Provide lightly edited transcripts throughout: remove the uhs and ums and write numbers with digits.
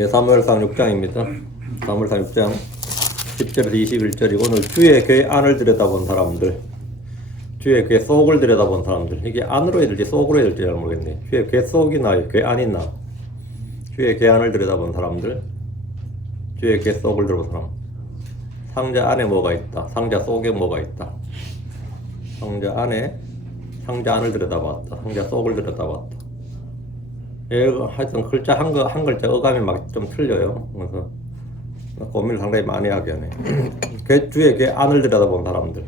예, 사무엘상 6장입니다. 사무엘상 6장 10절에서 21절이고, 오늘 주의 궤 안을 들여다본 사람들, 주의 궤 속을 들여다본 사람들, 이게 안으로 해야 될지 속으로 해야 될지 잘 모르겠네. 주의 궤 속이 나, 궤 안이 나. 주의 궤 안을 들여다본 사람들, 주의 궤 속을 들여다본 사람. 상자 안에 뭐가 있다, 상자 속에 뭐가 있다. 상자 안을 들여다봤다, 상자 속을 들여다봤다. 예, 하여튼 글자 한 글자 어감이 막 좀 틀려요. 그래서 고민을 상당히 많이 하게 하네. 주의 궤 안을 들여다본 사람들,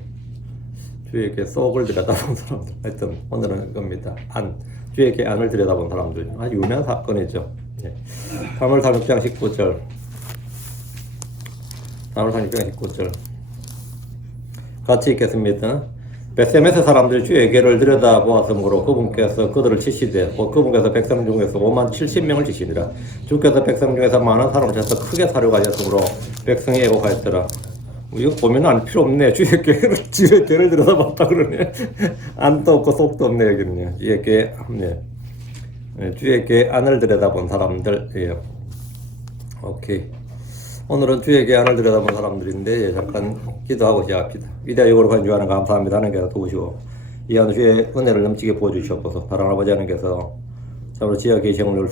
주의 궤 속을 들여다본 사람들. 하여튼 오늘은 이겁니다. 주의 궤 안을 들여다본 사람들. 아주 유명한 사건이죠. 예. 사무엘상 6장 19절. 사무엘상 6장 19절. 같이 읽겠습니다. 벳세메스 사람들이 주의 궤를 들여다보았으므로 그분께서 그들을 치시되 그분께서 백성 중에서 5만 70명을 치시니라. 주께서 백성 중에서 많은 사람을 쳐서 크게 사륙하셨으므로 백성이 애곡하였더라. 이거 보면 안 필요 없네. 주의 궤를 들여다봤다 그러네. 안도 없고 속도 없네 여기는요. 주의 궤, 네. 주의 궤 안을 들여다본 사람들. 예. 오케이. 오늘은 주의 궤 안을 들여다본 사람들인데, 예, 잠깐 기도하고 시작합니다. 위대하 영광을 간주하는 감사합니다. 하나님께서 도우시고 이 한 주의 은혜를 넘치게 부어주시옵소서. 사랑하는 아버지 하나님께서 참으로 지하 계시를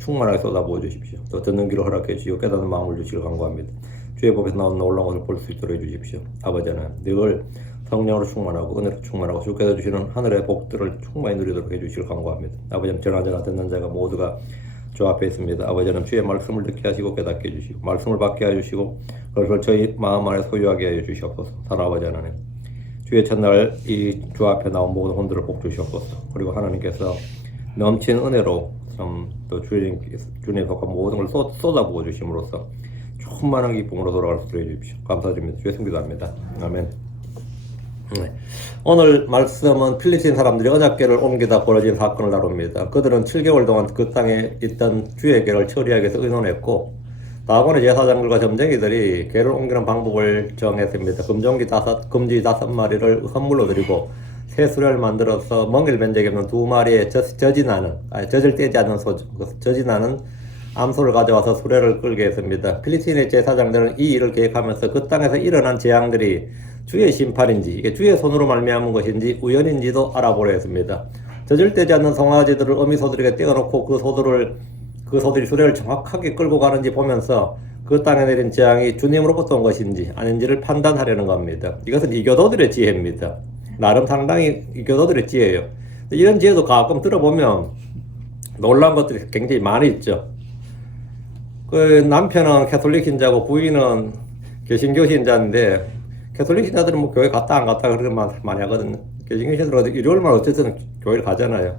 충만하게 쏟아부어 주십시오. 또 듣는 귀를 허락해 주시고 깨닫는 마음을 주시길 간구합니다. 주의 법에서 나온 놀라운 것을 볼 수 있도록 해주십시오. 아버지 하나님, 늘 성령으로 충만하고 은혜로 충만하고 주께서 주시는 하늘의 복들을 충만히 누리도록 해주시길 간구합니다. 아버지 하나님, 전하전하 듣는 자가 모두가 주 앞에 있습니다. 아버지 하나님, 주의 말씀을 듣게 하시고 깨닫게 해주시고 말씀을 받게 해주시고 그것을 저희 마음 안에 소유하게 해주시옵소서. 사랑 아버지 하나님, 주의 첫날 이 주 앞에 나온 모든 혼들을 복 주시옵소서. 그리고 하나님께서 넘친 은혜로 또 주님 속한 모든 걸 쏟아부어 주심으로써 충만한 기쁨으로 돌아갈 수 있도록 해주십시오. 감사드립니다. 주의 승기도합니다. 아멘. 네. 오늘 말씀은 필리스틴 사람들이 언약궤를 옮기다 벌어진 사건을 다룹니다. 그들은 7개월 동안 그 땅에 있던 주의 궤를 처리하기 위해서 의논했고, 다곤의 제사장들과 점쟁이들이 궤를 옮기는 방법을 정했습니다. 금지 5마리를 선물로 드리고 새 수레를 만들어서 멍일 면적이 없는 2마리의 젖을 떼지 않는 소주, 젖이 나는 암소를 가져와서 수레를 끌게 했습니다. 필리스틴의 제사장들은 이 일을 계획하면서 그 땅에서 일어난 재앙들이 주의 심판인지, 이게 주의 손으로 말미암은 것인지 우연인지도 알아보려 했습니다. 젖을 떼지 않는 송아지들을 어미소들에게 떼어놓고 그 소들이 수레를 정확하게 끌고 가는지 보면서 그 땅에 내린 재앙이 주님으로부터 온 것인지 아닌지를 판단하려는 겁니다. 이것은 이교도들의 지혜입니다. 나름 상당히 이교도들의 지혜예요. 이런 지혜도 가끔 들어보면 놀라운 것들이 굉장히 많이 있죠. 그 남편은 캐톨릭 신자고 부인은 개신교 신자인데, 캐톨릭 신자들은 뭐 교회 갔다 안 갔다 그렇게 많이 하거든요. 개신교 신자들은 일요일만 어쨌든 교회를 가잖아요.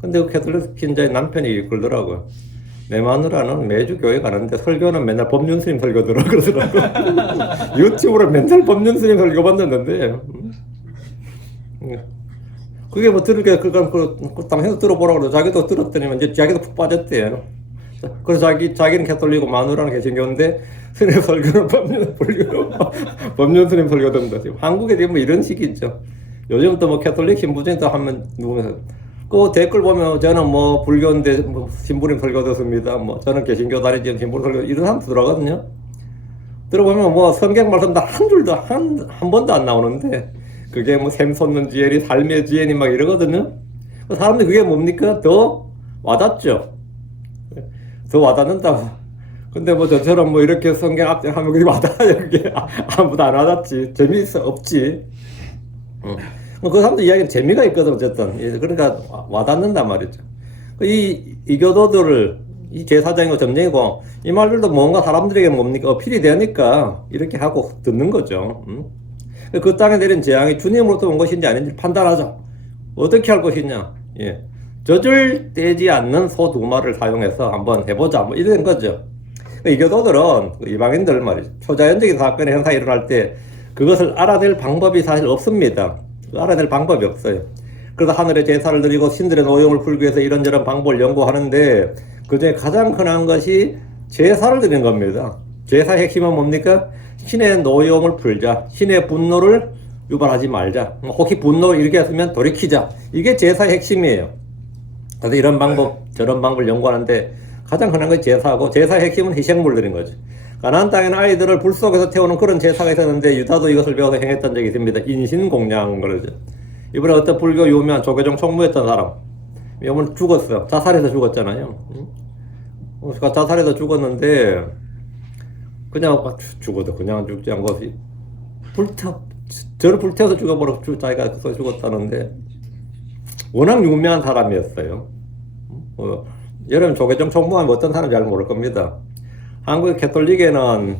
근데 그 캐톨릭 신자의 남편이 그러더라고요. 내 마누라는 매주 교회 가는데 설교는 맨날 법륜 스님 설교 들어 그러더라고요. 유튜브로 맨날 법륜 스님 설교 받는데, 그게 뭐 들으니까 그 당신도 들어보라고 그러고 자기도 들었더니 이제 자기도 푹 빠졌대요. 그래서 자기는 캐톨릭이고 마누라는 개신교인데 스님 설교는 법륜 스님 설교 듣는다. 한국에 지금 뭐 이런 식이 있죠. 요즘 또 뭐 캐톨릭 신부중에 또 하면 누구면 그 댓글 보면 저는 뭐 불교인데 뭐 신부님 설교 듣습니다. 뭐 저는 개신교 다니지 신부님 설교 이런 사람 들어가거든요. 들어보면 뭐 성경 말씀 다 한 줄도 한 번도 안 나오는데 그게 뭐 샘 솟는 지혜니 삶의 지혜니 막 이러거든요. 사람들이 그게 뭡니까? 더 와닿죠. 더 와닿는다고. 근데 뭐 저처럼 뭐 이렇게 성경 앞에 하면 그게 와닿아요. 그게 아무도 안 와닿지. 재미있어 없지. 그 사람들 이야기는 재미가 있거든 어쨌든. 그러니까 와닿는단 말이죠. 이 교도들을 이 제사장이고 점쟁이고 이 말들도 뭔가 사람들에게 뭡니까 어필이 되니까 이렇게 하고 듣는 거죠. 그 땅에 내린 재앙이 주님으로부터 온 것인지 아닌지 판단하자. 어떻게 할 것이냐. 예. 젖을 떼지 않는 소 2마리를 사용해서 한번 해보자. 뭐 이런 거죠. 이 교도들은 이방인들 말이죠. 초자연적인 사건의 현상이 일어날 때 그것을 알아낼 방법이 사실 없습니다. 알아낼 방법이 없어요. 그래서 하늘의 제사를 드리고 신들의 노용을 풀기 위해서 이런저런 방법을 연구하는데 그 중에 가장 흔한 것이 제사를 드리는 겁니다. 제사의 핵심은 뭡니까? 신의 노용을 풀자. 신의 분노를 유발하지 말자. 혹시 분노를 일으켜 했으면 돌이키자. 이게 제사의 핵심이에요. 그래서 이런 방법, 저런 방법을 연구하는데 가장 흔한 건 제사고, 제사의 핵심은 희생물들인 거죠. 가나안 땅에는 아이들을 불 속에서 태우는 그런 제사가 있었는데 유다도 이것을 배워서 행했던 적이 있습니다. 인신공양 그러죠. 이번에 어떤 불교 유명한 조계종 총무했던 사람, 이번 죽었어요. 자살해서 죽었잖아요. 자살해서 죽었는데 그냥 죽어도 그냥 죽지 않고 저를 불태워서 죽어버려 자기가 죽었다는데 워낙 유명한 사람이었어요. 여러분 조계종 총무하면 어떤 사람인지 잘 모를 겁니다. 한국의 캐톨릭에는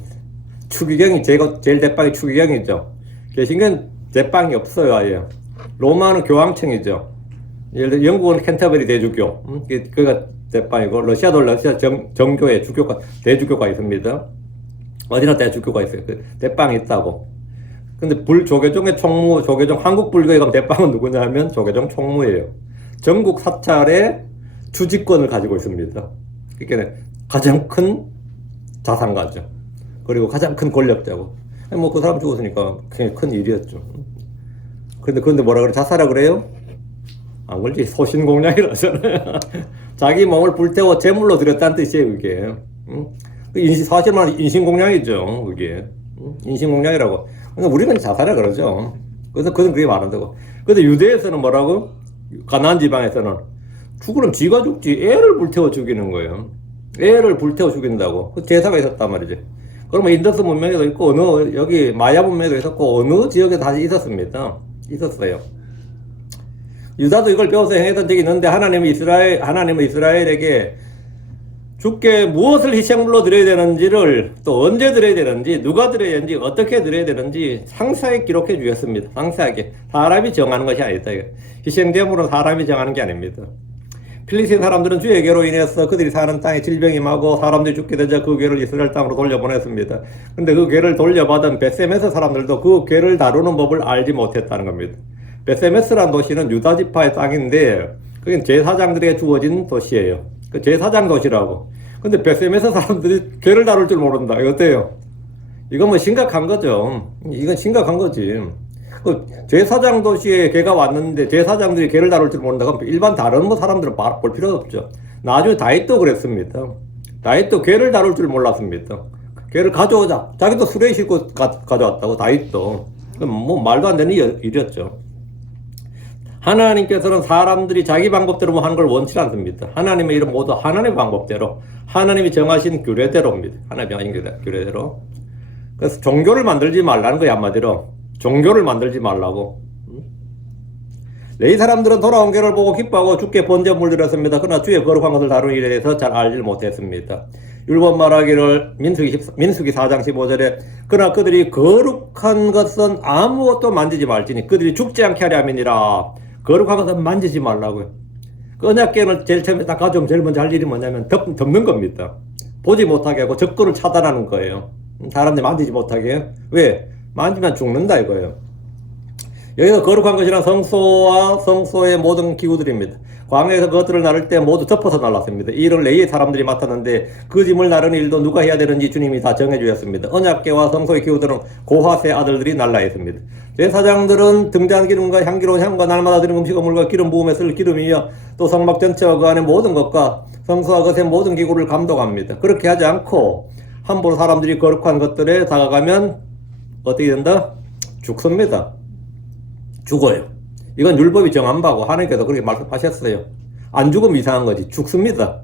추기경이 제일 대빵이 추기경이죠. 개신교는 대빵이 없어요 아예. 로마는 교황청이죠. 예를 들어 영국은 캔터베리 대주교, 그가 대빵이고 러시아도 러시아 정교회 주교가 대주교가 있습니다. 어디나 대주교가 있어요. 그 대빵이 있다고. 근데 조계종의 총무, 조계종 한국 불교에 가면 대빵은 누구냐 하면 조계종 총무예요. 전국 사찰의 주지권을 가지고 있습니다. 그러니까 가장 큰 자산가죠. 그리고 가장 큰 권력자고. 뭐 그 사람 죽었으니까 굉장히 큰 일이었죠. 그런데 뭐라 그래? 자살하 그래요? 안 걸지. 소신공양이라잖아요. 자기 몸을 불태워 제물로 드렸다는 뜻이에요, 그게. 사실은 인신공양이죠, 그게. 인신공양이라고. 그러니까 우리는 자살하 그러죠. 그래서 그건 그게 말한다고. 근데 유대에서는 뭐라고? 가나안 지방에서는 죽으면 지가 죽지. 애를 불태워 죽이는 거예요. 애를 불태워 죽인다고. 그 제사가 있었단 말이지. 그러면 인더스 문명에도 있고, 여기 마야 문명에도 있었고, 어느 지역에 다 있었습니다. 있었어요. 유다도 이걸 배워서 행했던 적이 있는데, 하나님은 이스라엘에게 주께 무엇을 희생물로 드려야 되는지를, 또 언제 드려야 되는지, 누가 드려야 되는지, 어떻게 드려야 되는지 상세하게 기록해 주셨습니다. 상세하게. 사람이 정하는 것이 아니다. 희생제물은 사람이 정하는 게 아닙니다. 필리스틴 사람들은 주의 괴로 인해서 그들이 사는 땅에 질병이 임하고 사람들이 죽게 되자 그 괴를 이스라엘 땅으로 돌려보냈습니다. 근데 그 괴를 돌려받은 베세메스 사람들도 그 괴를 다루는 법을 알지 못했다는 겁니다. 베세메스라는 도시는 유다 지파의 땅인데 그게 제사장들에게 주어진 도시예요. 그 제사장 도시라고. 근데 베세메스 사람들이 괴를 다룰 줄 모른다. 이거 어때요? 이건 뭐 심각한 거죠. 이건 심각한 거지. 그 제사장 도시에 개가 왔는데 제사장들이 개를 다룰 줄 모른다. 그럼 일반 다른 사람들은 볼 필요가 없죠. 나중에 다윗도 그랬습니다. 다윗도 개를 다룰 줄 몰랐습니다. 개를 가져오자. 자기도 수레에 싣고 가져왔다고 다윗도. 뭐 말도 안 되는 일이었죠. 하나님께서는 사람들이 자기 방법대로 하는 걸 원치 않습니다. 하나님의 일은 모두 하나님의 방법대로, 하나님이 정하신 규례대로입니다. 하나님이 정하신 규례대로. 그래서 종교를 만들지 말라는 거야, 한마디로. 종교를 만들지 말라고. 레위 사람들은 돌아온 괴를 보고 기뻐하고 주께 번제 물들였습니다. 그러나 주의 거룩한 것을 다루는 일에 대해서 잘 알지 못했습니다. 율법 말하기를 민수기 4장 15절에 그러나 그들이 거룩한 것은 아무것도 만지지 말지니 그들이 죽지 않게 하려 함이니라. 거룩한 것은 만지지 말라고요. 그 언약궤를 제일 처음에 딱 가져오면 제일 먼저 할 일이 뭐냐면 덮는 겁니다. 보지 못하게 하고 접근을 차단하는 거예요. 사람들이 만지지 못하게 해요. 왜? 만지면 죽는다 이거예요. 여기서 거룩한 것이란 성소와 성소의 모든 기구들입니다. 광야에서 그것들을 나를 때 모두 덮어서 날랐습니다. 이 일을 레위의 사람들이 맡았는데 그 짐을 나르는 일도 누가 해야 되는지 주님이 다 정해주셨습니다. 언약궤와 성소의 기구들은 고핫의 아들들이 날라 있습니다. 제사장들은 등잔 기름과 향기로운 향과 날마다 드리는 음식과 물과 기름 부음에 쓸 기름이며 또 성막 전체와 그 안에 모든 것과 성소와 그것의 모든 기구를 감독합니다. 그렇게 하지 않고 함부로 사람들이 거룩한 것들에 다가가면 어떻게 된다? 죽습니다. 죽어요. 이건 율법이 정한 바고 하나님께서 그렇게 말씀하셨어요. 안 죽으면 이상한 거지. 죽습니다.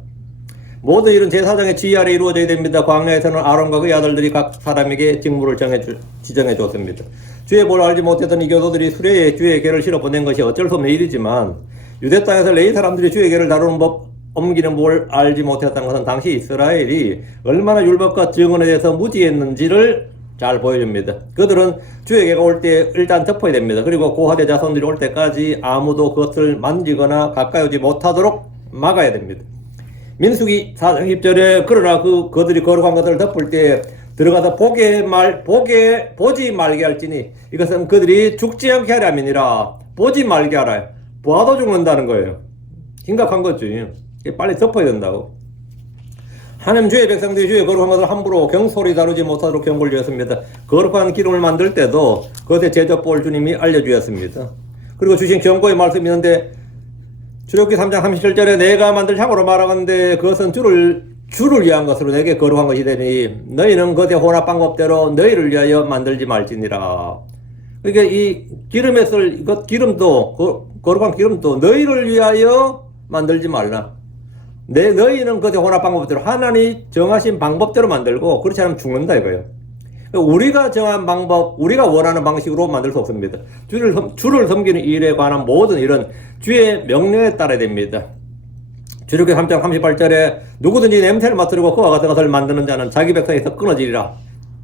모든 일은 제사장의 지휘 아래 이루어져야 됩니다. 광야에서는 아론과 그의 아들들이 각 사람에게 직무를 지정해 줬습니다. 주의 법을 알지 못했던 이 교도들이 수레에 주의 궤를 실어 보낸 것이 어쩔 수 없는 일이지만 유대 땅에서 레위 사람들이 주의 궤를 다루는 법, 옮기는 법을 알지 못했다는 것은 당시 이스라엘이 얼마나 율법과 증언에 대해서 무지했는지를 잘 보여줍니다. 그들은 주의 궤가 올 때 일단 덮어야 됩니다. 그리고 고하대 자손들이 올 때까지 아무도 그것을 만지거나 가까이 오지 못하도록 막아야 됩니다. 민수기 4장 10절에 그러나 그들이 거룩한 것들을 덮을 때 들어가서 보지 말게 할지니 이것은 그들이 죽지 않게 하려 함이니라. 보지 말게 하라. 봐도 죽는다는 거예요. 심각한 거지. 빨리 덮어야 된다고. 하나님 주의 백성들이 주의 거룩한 것을 함부로 경솔히 다루지 못하도록 경고를 주었습니다. 거룩한 기름을 만들 때도 그것의 제조법을 주님이 알려주었습니다. 그리고 주신 경고의 말씀이 있는데 출애굽기 3장 37절에 내가 만들 향으로 말하건대 그것은 주를 주를 위한 것으로 내게 거룩한 것이 되니 너희는 그대 혼합 방법대로 너희를 위하여 만들지 말지니라. 그러니까 이 기름에 쓸 이것 기름도 거룩한 기름도 너희를 위하여 만들지 말라. 너희는 그대 혼합 방법대로 하나님이 정하신 방법대로 만들고 그렇지 않으면 죽는다 이거예요. 우리가 정한 방법, 우리가 원하는 방식으로 만들 수 없습니다. 주를 섬기는 일에 관한 모든 일은 주의 명령에 따라야 됩니다. 주력기 3장 38절에 누구든지 냄새를 맡으려고 그와 같은 것을 만드는 자는 자기 백성에서 끊어지리라.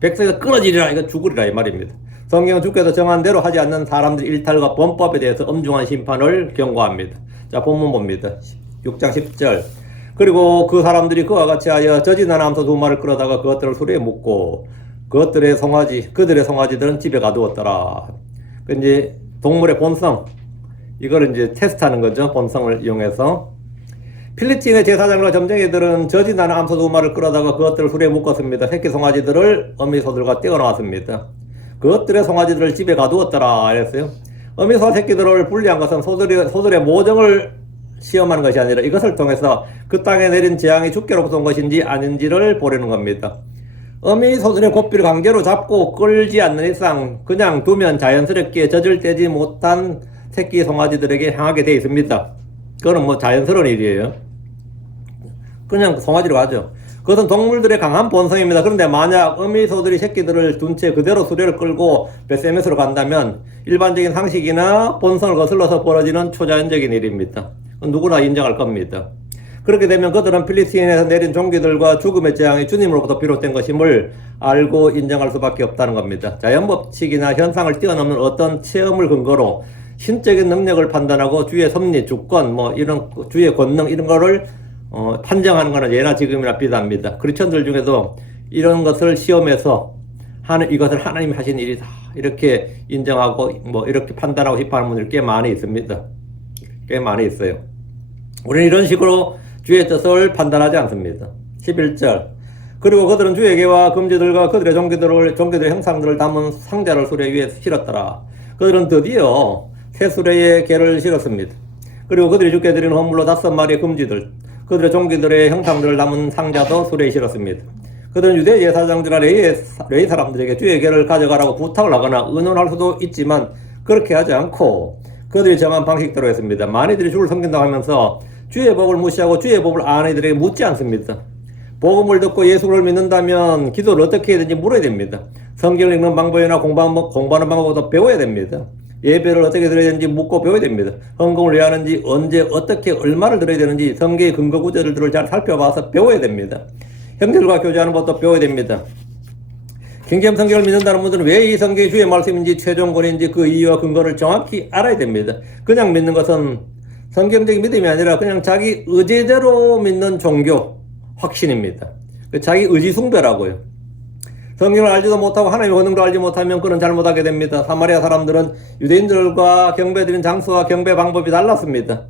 백성에서 끊어지리라. 이거 죽으리라 이 말입니다. 성경은 주께서 정한 대로 하지 않는 사람들의 일탈과 범법에 대해서 엄중한 심판을 경고합니다. 자, 본문 봅니다. 6장 10절. 그리고 그 사람들이 그와 같이 하여 저지난 암소 두 마리를 끌어다가 그것들을 수레에 묶고 그들의 송아지들은 집에 가두었더라. 그 이제 동물의 본성, 이걸 이제 테스트하는 거죠. 본성을 이용해서. 필리핀의 제사장과 점쟁이들은 저지난 암소 두 마리를 끌어다가 그것들을 수레에 묶었습니다. 새끼 송아지들을 어미소들과 떼어놓았습니다. 그것들의 송아지들을 집에 가두었더라 이랬어요. 어미소 새끼들을 분리한 것은 소들의 모정을 시험하는 것이 아니라 이것을 통해서 그 땅에 내린 재앙이 주께로부터 온 것인지 아닌지를 보려는 겁니다. 어미소들의 고삐를 강제로 잡고 끌지 않는 이상 그냥 두면 자연스럽게 젖을 떼지 못한 새끼 송아지들에게 향하게 되어 있습니다. 그거는 뭐 자연스러운 일이에요. 그냥 송아지로 가죠. 그것은 동물들의 강한 본성입니다. 그런데 만약 어미소들이 새끼들을 둔 채 그대로 수레를 끌고 벳세메스로 간다면 일반적인 상식이나 본성을 거슬러서 벌어지는 초자연적인 일입니다. 누구나 인정할 겁니다. 그렇게 되면 그들은 필리스틴에서 내린 종기들과 죽음의 재앙이 주님으로부터 비롯된 것임을 알고 인정할 수밖에 없다는 겁니다. 자연법칙이나 현상을 뛰어넘는 어떤 체험을 근거로 신적인 능력을 판단하고 주의 섭리, 주권, 이런 주의 권능 이런 거를 판정하는 것은 예나 지금이나 비슷합니다. 크리스천들 중에도 이런 것을 시험해서 이것을 하나님이 하신 일이다 이렇게 인정하고 이렇게 판단하고 싶어하는 분들이 꽤 많이 있습니다. 꽤 많이 있어요. 우리는 이런 식으로 주의 뜻을 판단하지 않습니다. 11절. 그리고 그들은 주의 계와 금지들과 그들의 종기들의 형상들을 담은 상자를 수레 위에 실었더라. 그들은 드디어 새 수레에 개를 실었습니다. 그리고 그들이 주께 드리는 헌물로 5마리의 금지들, 그들의 종기들의 형상들을 담은 상자도 수레에 실었습니다. 그들은 유대 제사장들과 레위 사람들에게 주의 계를 가져가라고 부탁을 하거나 의논할 수도 있지만 그렇게 하지 않고 그들이 정한 방식대로 했습니다. 많이들이 주를 섬긴다고 하면서 주의 법을 무시하고 주의 법을 아는 이들에게 묻지 않습니다. 복음을 듣고 예수를 믿는다면 기도를 어떻게 해야 되는지 물어야 됩니다. 성경을 읽는 방법이나 공부하는 방법도 배워야 됩니다. 예배를 어떻게 드려야 되는지 묻고 배워야 됩니다. 헌금을 왜 하는지 언제 어떻게 얼마를 드려야 되는지 성경의 근거 구절들을 잘 살펴봐서 배워야 됩니다. 형제들과 교제하는 것도 배워야 됩니다. 킹잼 성경을 믿는다는 분들은 왜 이 성경이 주의 말씀인지 최종권인지 그 이유와 근거를 정확히 알아야 됩니다. 그냥 믿는 것은 성경적인 믿음이 아니라 그냥 자기 의지대로 믿는 종교 확신입니다. 자기 의지 숭배라고요. 성경을 알지도 못하고 하나님의 권능도 알지 못하면 그는 잘못하게 됩니다. 사마리아 사람들은 유대인들과 경배드린 장소와 경배 방법이 달랐습니다.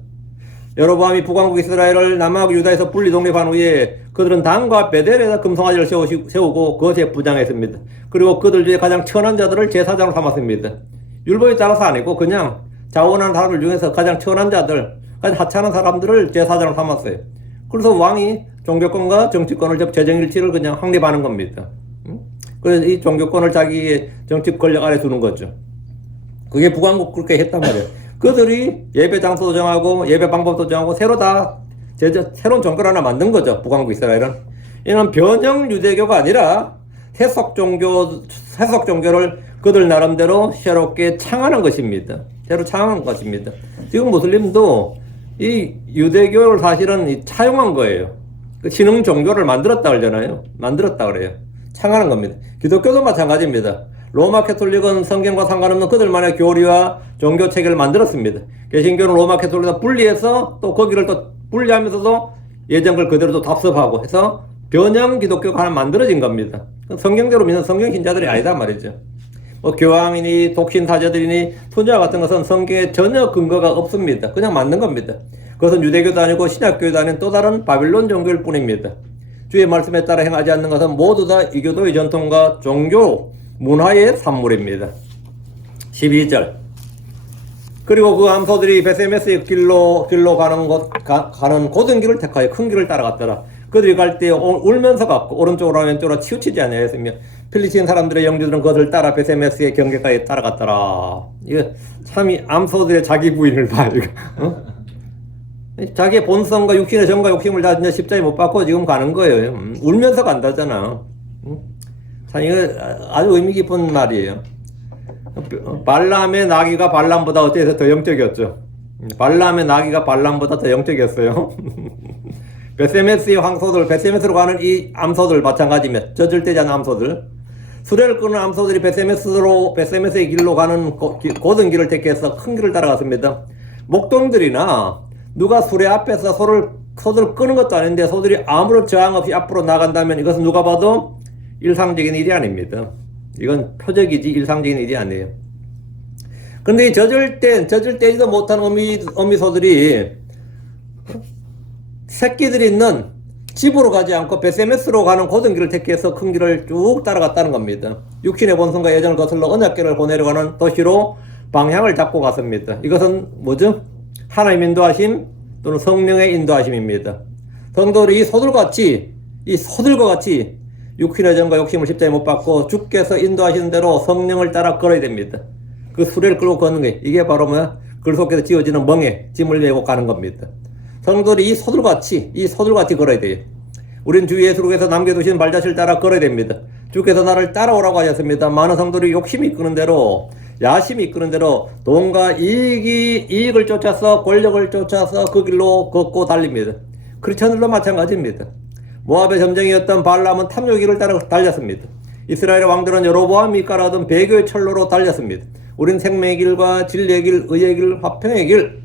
여로보암이 북왕국 이스라엘을 남하고 유다에서 분리 독립한 후에 그들은 단과 베델에다 금송아지를 세우고 그것에 부장했습니다. 그리고 그들 중에 가장 천한 자들을 제사장으로 삼았습니다. 율법에 따라서 아니고 그냥 자원하는 사람들 중에서 가장 천한 자들, 가장 하찮은 사람들을 제사장으로 삼았어요. 그래서 왕이 종교권과 정치권을 재정일치를 그냥 확립하는 겁니다. 그래서 이 종교권을 자기의 정치 권력 아래 두는 거죠. 그게 북왕국 그렇게 했단 말이에요. 그들이 예배 장소도 정하고 예배 방법도 정하고 새로운 종교를 하나 만든 거죠. 북왕국 이스라엘은. 이는 변형 유대교가 아니라 세속 종교를 그들 나름대로 새롭게 창안한 것입니다. 새로 창안한 것입니다. 지금 무슬림도 이 유대교를 사실은 차용한 거예요. 그 신흥 종교를 만들었다 그러잖아요. 만들었다 그래요. 창안한 겁니다. 기독교도 마찬가지입니다. 로마 캐톨릭은 성경과 상관없는 그들만의 교리와 종교 체계를 만들었습니다. 개신교는 로마 캐톨릭과 분리해서 또 거기를 또 분리하면서도 예전 걸 그대로 또 답습하고 해서 변형 기독교가 하나 만들어진 겁니다. 성경대로 믿는 성경 신자들이 아니다 말이죠. 교황이니 독신사제들이니 선지자 같은 것은 성경에 전혀 근거가 없습니다. 그냥 만든 겁니다. 그것은 유대교도 아니고 신약교도 아닌 또 다른 바빌론 종교일 뿐입니다. 주의 말씀에 따라 행하지 않는 것은 모두 다 이교도의 전통과 종교, 문화의 산물입니다. 12절. 그리고 그 암소들이 베세메스의 길로 가는 고든 길을 택하여 큰 길을 따라갔더라. 그들이 갈 때 울면서 갔고 오른쪽으로 왼쪽으로 치우치지 아니하였으며 필리스틴 사람들의 영주들은 그것을 따라 베세메스의 경계까지 따라갔더라. 이거 참 이 암소들의 자기 부인을 봐 이거. 어? 자기의 본성과 육신의 정과 욕심을 다 이제 십자에 못 박고 지금 가는 거예요. 울면서 간다잖아. 참 이거 아주 의미 깊은 말이에요. 발람의 나귀가 발람보다 어때서 더 영적이었죠. 발람의 나귀가 발람보다 더 영적이었어요. 베세메스의 황소들, 베세메스로 가는 이 암소들 마찬가지입니다. 젖을대지 않은 암소들. 수레를 끄는 암소들이 베세메스의 길로 가는 고든 길을 택해서 큰 길을 따라갔습니다. 목동들이나 누가 수레 앞에서 소들을 끄는 것도 아닌데 소들이 아무런 저항 없이 앞으로 나간다면 이것은 누가 봐도 일상적인 일이 아닙니다. 이건 표적이지 일상적인 일이 아니에요. 그런데 이 젖을떼지도 못한 어미소들이 새끼들이 있는 집으로 가지 않고 베세메스로 가는 고든 길을 택해서 큰 길을 쭉 따라갔다는 겁니다. 육신의 본성과 예정을 거슬러 언약궤를 보내려가는 도시로 방향을 잡고 갔습니다. 이것은 뭐죠? 하나님의 인도하심 또는 성령의 인도하심입니다. 성도들이 이 소들과 같이 육신의 정과 욕심을 십자에 못 박고 주께서 인도하시는 대로 성령을 따라 걸어야 됩니다. 그 수레를 끌고 걷는 게 이게 바로 글 속에서 지어지는 멍에 짐을 메고 가는 겁니다. 성도들이 이 소들같이 걸어야 돼요. 우린 주 예수께서 남겨두신 발자취를 따라 걸어야 됩니다. 주께서 나를 따라오라고 하셨습니다. 많은 성도들이 욕심이 이끄는 대로, 야심이 이끄는 대로 돈과 이익을 쫓아서 권력을 쫓아서 그 길로 걷고 달립니다. 크리스천들도 마찬가지입니다. 모압의 점쟁이였던 발람은 탐욕의 길을 따라 달렸습니다. 이스라엘의 왕들은 여로보암이 깔아둔 배교의 철로로 달렸습니다. 우린 생명의 길과 진리의 길, 의의 길, 화평의 길,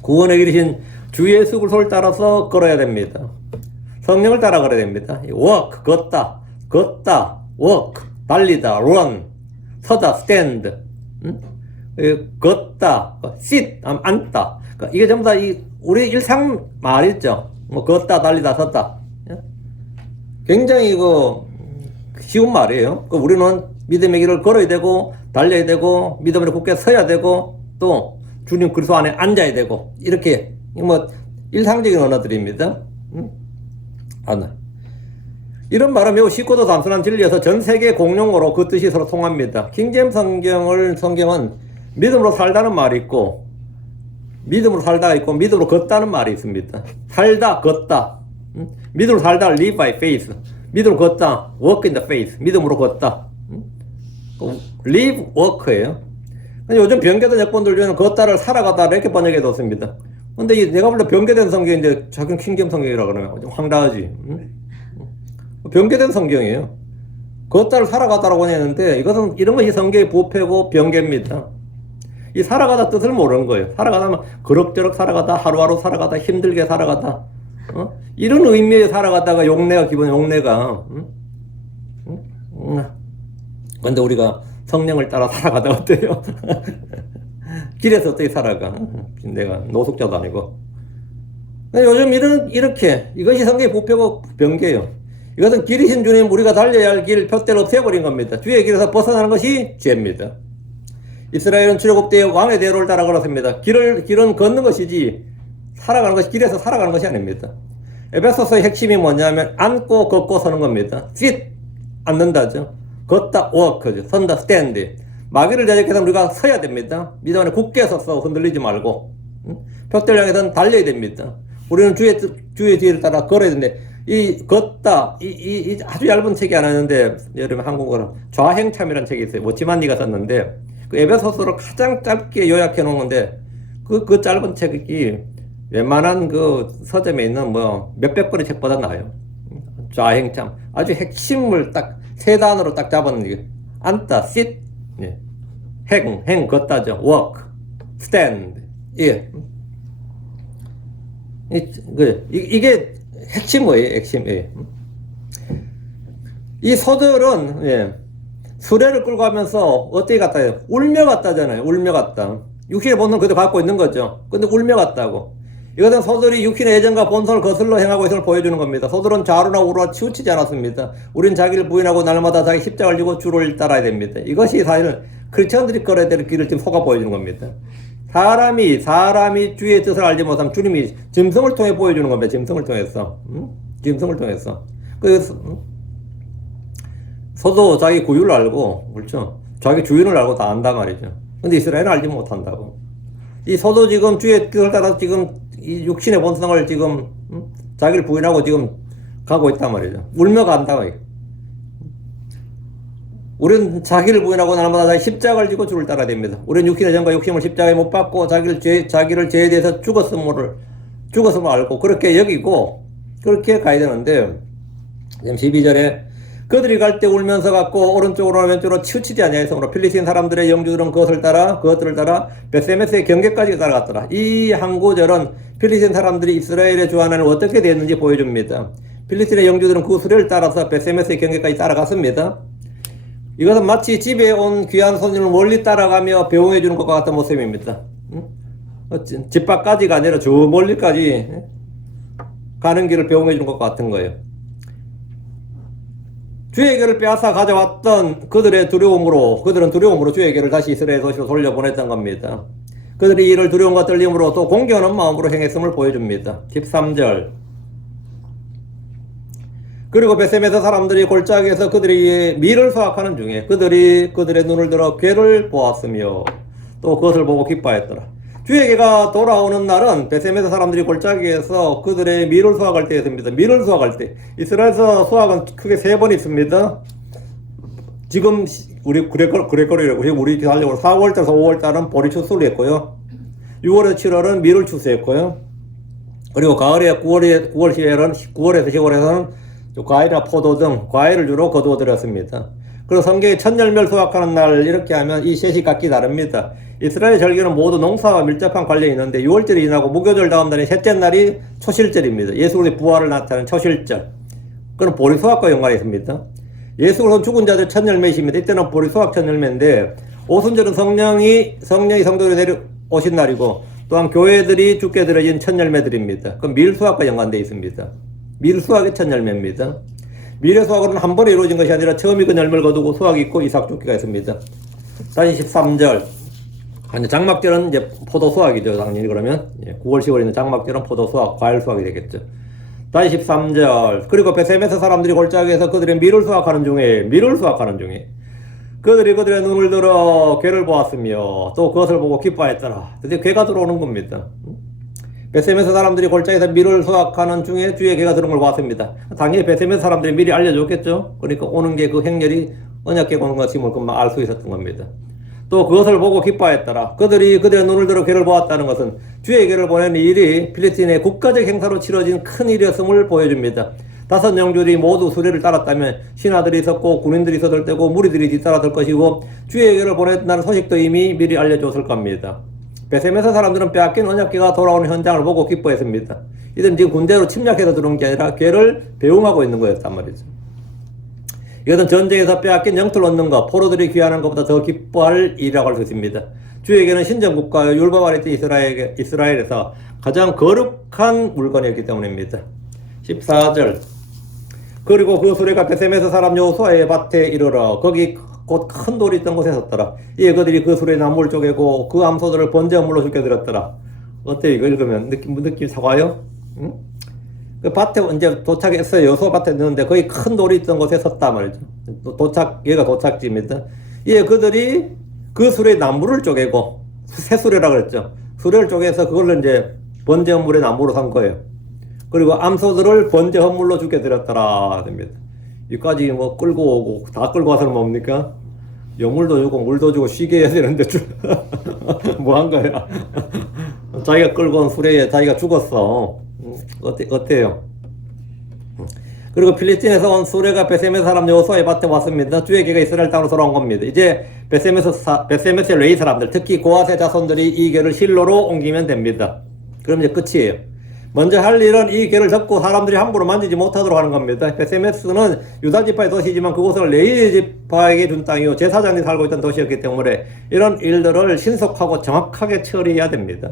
구원의 길이신 주 예수 그리스도를 따라서 걸어야 됩니다. 성령을 따라 걸어야 됩니다. walk, 걷다, walk, 달리다, run, 서다, stand, 걷다, sit, 앉다. 그러니까 이게 전부 다 우리 일상 말 있죠. 뭐 걷다, 달리다, 섰다. 굉장히 쉬운 말이에요. 우리는 믿음의 길을 걸어야 되고 달려야 되고 믿음으로 굳게 서야 되고 또 주님 그리스도 안에 앉아야 되고 이렇게 일상적인 언어들입니다. 이런 말은 매우 쉽고도 단순한 진리여서 전 세계 공용어로 그 뜻이 서로 통합니다. 킹제임스 성경은 믿음으로 살다는 말이 있고 믿음으로 살다가 있고 믿음으로 걷다는 말이 있습니다. 살다, 걷다. 믿음으로 살다, live by faith. 믿음으로 걷다, walk in the faith. 믿음으로 걷다. live, walk예요. 요즘 변개된 역본들 중에는 걷다를 살아가다 이렇게 번역해 뒀습니다. 근데 내가 볼 때 변개된 성경인데 자기는 킹제임스 성경이라 그러면 좀 황당하지. 변개된 성경이에요. 걷다를 살아가다라고 했는데 이것은 이런 것이 성경의 부패고 변개입니다. 이 살아가다 뜻을 모르는 거예요. 살아가다 그럭저럭 살아가다 하루하루 살아가다 힘들게 살아가다 이런 의미에 살아가다가 욕내가 근데 우리가 성령을 따라 살아가다 어때요? 길에서 어떻게 살아가? 내가 노숙자도 아니고. 요즘 이렇게 이것이 성경의 부패고 변개예요. 이것은 길이신 주님 우리가 달려야 할 길 표대를 없애버린 겁니다. 주의 길에서 벗어나는 것이 죄입니다. 이스라엘은 출애굽 때 왕의 대로를 따라 걸었습니다. 길은 걷는 것이지 살아가는 것이 길에서 살아가는 것이 아닙니다. 에베소서의 핵심이 뭐냐면 앉고 걷고 서는 겁니다. sit 앉는다죠. 걷다 walk죠. 선다 stand. 마귀를 대적해서 우리가 서야 됩니다. 믿음 안에 굳게 서서 흔들리지 말고 표대를 향해서는 달려야 됩니다. 우리는 주의 뒤를 따라 걸어야 되는데 걷다 이 아주 얇은 책이 하나 있는데 여러분 한국어로 좌행참이라는 책이 있어요. 워치만니가 썼는데 그 에베소서를 가장 짧게 요약해 놓은 건데 그 짧은 책이 웬만한 그 서점에 있는 몇백 권의 책보다 나아요. 좌행참 아주 핵심을 딱 세 단어로 딱 잡았는 게 앉다 sit 행 걷다죠. walk stand 이게 핵심이에요. 핵심. 이 소들은 수레를 끌고 가면서 어떻게 갔다요? 울며 갔다잖아요. 울며 갔다. 육신의 본성을 그대로 갖고 있는 거죠. 근데 울며 갔다고. 이것은 소들이 육신의 예정과 본성을 거슬러 행하고 있음을 보여주는 겁니다. 소들은 좌로나 우로와 치우치지 않았습니다. 우린 자기를 부인하고 날마다 자기 십자가를 지고 주를 따라야 됩니다. 이것이 사실 크리스천들이 걸어야 될 길을 지금 속아 보여주는 겁니다. 사람이 주의 뜻을 알지 못하면 주님이 짐승을 통해 보여주는 겁니다. 짐승을 통해서. 짐승을 통해서. 그래서 소도 자기 구유를 알고, 그렇죠? 자기 주인을 알고 다 안단 말이죠. 근데 이스라엘은 알지 못한다고. 이 소도 지금 주의 뜻을 따라 지금 이 육신의 본성을 지금 자기를 부인하고 지금 가고 있단 말이죠. 울며 간다. 우리는 자기를 부인하고 날마다 자기 십자가를 지고 주를 따라야 됩니다. 우리는 육신의 정과 욕심을 십자가에 못 박고 자기를 죄에 대해서 죽었음을 알고 그렇게 여기고 그렇게 가야 되는데, 지금 12절에 그들이 갈 때 울면서 갔고 오른쪽으로나 왼쪽으로 치우치지 아니하였으므로 필리스틴 사람들의 영주들은 그것들을 따라 벳세메스의 경계까지 따라갔더라. 이 한 구절은 필리스틴 사람들이 이스라엘의 주 하나님을 어떻게 됐는지 보여줍니다. 필리스틴의 영주들은 그 수레를 따라서 벳세메스의 경계까지 따라갔습니다. 이것은 마치 집에 온 귀한 손님을 멀리 따라가며 배웅해 주는 것과 같은 모습입니다. 집 밖까지가 아니라 저 멀리까지 가는 길을 배웅해 주는 것과 같은 거예요. 주에게를 빼앗아 가져왔던 그들은 두려움으로 주에게를 다시 이스라엘 도시로 돌려보냈던 겁니다. 그들이 이를 두려움과 떨림으로 또 공경하는 마음으로 행했음을 보여줍니다. 13절. 그리고 벳셈에서 사람들이 골짜기에서 그들이 밀을 수확하는 중에 그들의 눈을 들어 괴를 보았으며 또 그것을 보고 기뻐했더라. 주에게가 돌아오는 날은 벳셈에서 사람들이 골짜기에서 그들의 밀을 수확할 때였습니다. 밀을 수확할 때. 이스라엘에서 수확은 크게 3번 있습니다. 지금 우리 그래거리라고 우리 기사적으로 4월달에서 5월달은 보리 추수를 했고요. 6월에서 7월은 밀을 추수했고요. 그리고 가을에 9월에서 10월에서는 과일이나 포도 등 과일을 주로 거두어들였습니다. 그리고 성경에 첫 열매를 수확하는 날 이렇게 하면 이 셋이 각기 다릅니다. 이스라엘 절기는 모두 농사와 밀접한 관련이 있는데 6월절이 지나고 무교절 다음 날인 셋째 날이 초실절입니다. 예수 그리스도의 부활을 나타내는 초실절. 그건 보리 수확과 연관이 있습니다. 예수 그리스도는 죽은 자들 첫 열매이십니다. 이때는 보리 수확 첫 열매인데, 오순절은 성령이 성도들이 내려오신 날이고 또한 교회들이 주께 드려진 첫 열매들입니다. 그럼 밀 수확과 연관되어 있습니다. 밀 수확이 첫 열매입니다. 밀의 수확은 한 번에 이루어진 것이 아니라 처음 익은 열매를 거두고 수확이 있고 이삭 쫓기가 있습니다. 다시 13절. 장막절은 이제 포도 수확이죠. 당연히 그러면 9월 10월에 있는 장막절은 포도 수확, 과일 수확이 되겠죠. 다시 13절. 그리고 벳셈에서 사람들이 골짜기에서 그들의 밀을 수확하는 중에 그들이 그들의 눈을 들어 괴를 보았으며 또 그것을 보고 기뻐했더라. 드디어 괴가 들어오는 겁니다. 벳셈에서 사람들이 골짜기에서 밀을 수확하는 중에 주의 괴가 들어온 걸 봤습니다. 당연히 벳셈에서 사람들이 미리 알려줬겠죠. 그러니까 오는 게 그 행렬이 언약궤 오는 것임을 금방 알 수 있었던 겁니다. 또 그것을 보고 기뻐했더라. 그들이 그들의 눈을 들어 괴를 보았다는 것은 주의 괴를 보내는 일이 필리스틴의 국가적 행사로 치러진 큰 일이었음을 보여줍니다. 5 영주들이 모두 수레를 따랐다면 신하들이 있었고 군인들이 있었을 때고 무리들이 뒤따라들 것이고 주의 괴를 보냈다는 소식도 이미 미리 알려줬을 겁니다. 벳셈에서 사람들은 빼앗긴 언약궤가 돌아오는 현장을 보고 기뻐했습니다. 이들은 지금 군대로 침략해서 들어온 게 아니라 괴를 배웅하고 있는 거였단 말이죠. 이것은 전쟁에서 빼앗긴 영토를 얻는 것, 포로들이 귀환하는 것보다 더 기뻐할 일이라고 할 수 있습니다. 주에게는 신정국가와 율법 아래 있던 이스라엘에서 가장 거룩한 물건이었기 때문입니다. 14절. 그리고 그 수레가 벳셈에서 사람 여호수아의 밭에 이르러 거기 곧 큰 돌이 있던 곳에 섰더라. 이에 그들이 그 수레의 나무를 쪼개고 그 암소들을 번제 물로 죽게 들었더라. 어때요? 이거 읽으면 느낌 사과요? 응? 그 밭에 이제 도착했어요. 여호수아 밭에 있는데 거기 큰 돌이 있던 곳에 섰다 말이죠. 얘가 도착지입니다. 이에 그들이 그 수레의 나무를 쪼개고, 새 수레라 그랬죠. 수레를 쪼개서 그걸로 이제 번제 헌물의 나무로 산 거예요. 그리고 암소들을 번제 헌물로 죽게 드렸더라 됩니다. 여기까지 뭐 끌고 오고 다 끌고 와서는 뭡니까? 영물도 주고 물도 주고 쉬게 해야 되는데 뭐 한 거야? 자기가 끌고 온 수레에 자기가 죽었어. 어때요? 그리고 필리스틴에서 온 수레가 벳셈의 사람 여호수아의 밭에 왔습니다. 주의 괴가 이스라엘 땅으로 돌아온 겁니다. 이제 벳셈에서의 레위 사람들, 특히 고핫의 자손들이 이 괴를 실로로 옮기면 됩니다. 그럼 이제 끝이에요. 먼저 할 일은 이 괴를 접고 사람들이 함부로 만지지 못하도록 하는 겁니다. 벳세메스는 유다 지파의 도시지만 그곳을 레위 지파에게 준 땅이요 제사장이 살고 있던 도시였기 때문에 이런 일들을 신속하고 정확하게 처리해야 됩니다.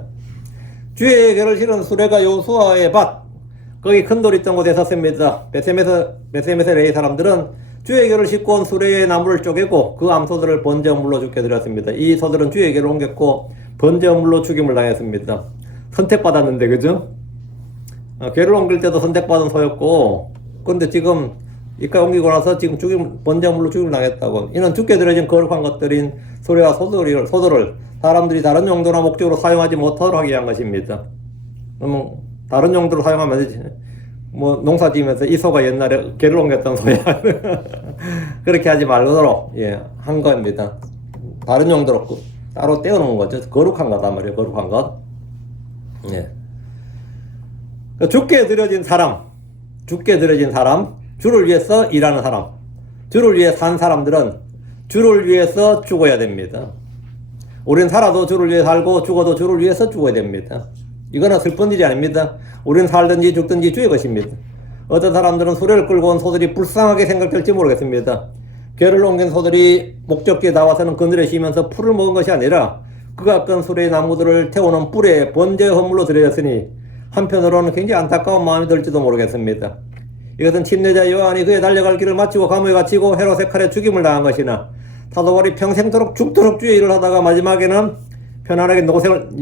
주의 괴를 실은 수레가 여호수아의 밭, 거기 큰 돌이 있던 곳에 섰습니다. 벳세메스의 레위 사람들은 주의 괴를 싣고 온 수레의 나무를 쪼개고 그 암소들을 번제 물로 죽게 드렸습니다. 이 소들은 주의 괴를 옮겼고 번제 물로 죽임을 당했습니다. 선택받았는데, 그죠? 괴를 옮길 때도 선택받은 소였고, 근데 지금 이까 옮기고 나서 지금 번제물로 죽임을 당했다고. 이는 죽게 들어진 거룩한 것들인 소리와 소들을 사람들이 다른 용도나 목적으로 사용하지 못하도록 하기 위한 것입니다. 그러면 다른 용도로 사용하면 되지. 뭐 농사 지으면서 이 소가 옛날에 개를 옮겼던 소야. 그렇게 하지 말도록 한 겁니다. 다른 용도로 따로 떼어놓은 거죠. 거룩한 거단 말이에요. 거룩한 것. 죽게 들여진 사람, 주를 위해서 일하는 사람, 주를 위해 산 사람들은 주를 위해서 죽어야 됩니다. 우린 살아도 주를 위해 살고 죽어도 주를 위해서 죽어야 됩니다. 이거는 슬픈 일이 아닙니다. 우린 살든지 죽든지 주의 것입니다. 어떤 사람들은 수레를 끌고 온 소들이 불쌍하게 생각될지 모르겠습니다. 괴를 옮긴 소들이 목적지에 나와서는 그늘에 쉬면서 풀을 먹은 것이 아니라 그가 끈 수레의 나무들을 태우는 뿔에 번제의 헌물로 드려졌으니 한편으로는 굉장히 안타까운 마음이 들지도 모르겠습니다. 이것은 침례자 요한이 그의 달려갈 길을 마치고 감옥에 갇히고 헤롯의 칼에 죽임을 당한 것이나 사도 바울이 평생토록 죽도록 주의 일을 하다가 마지막에는 편안하게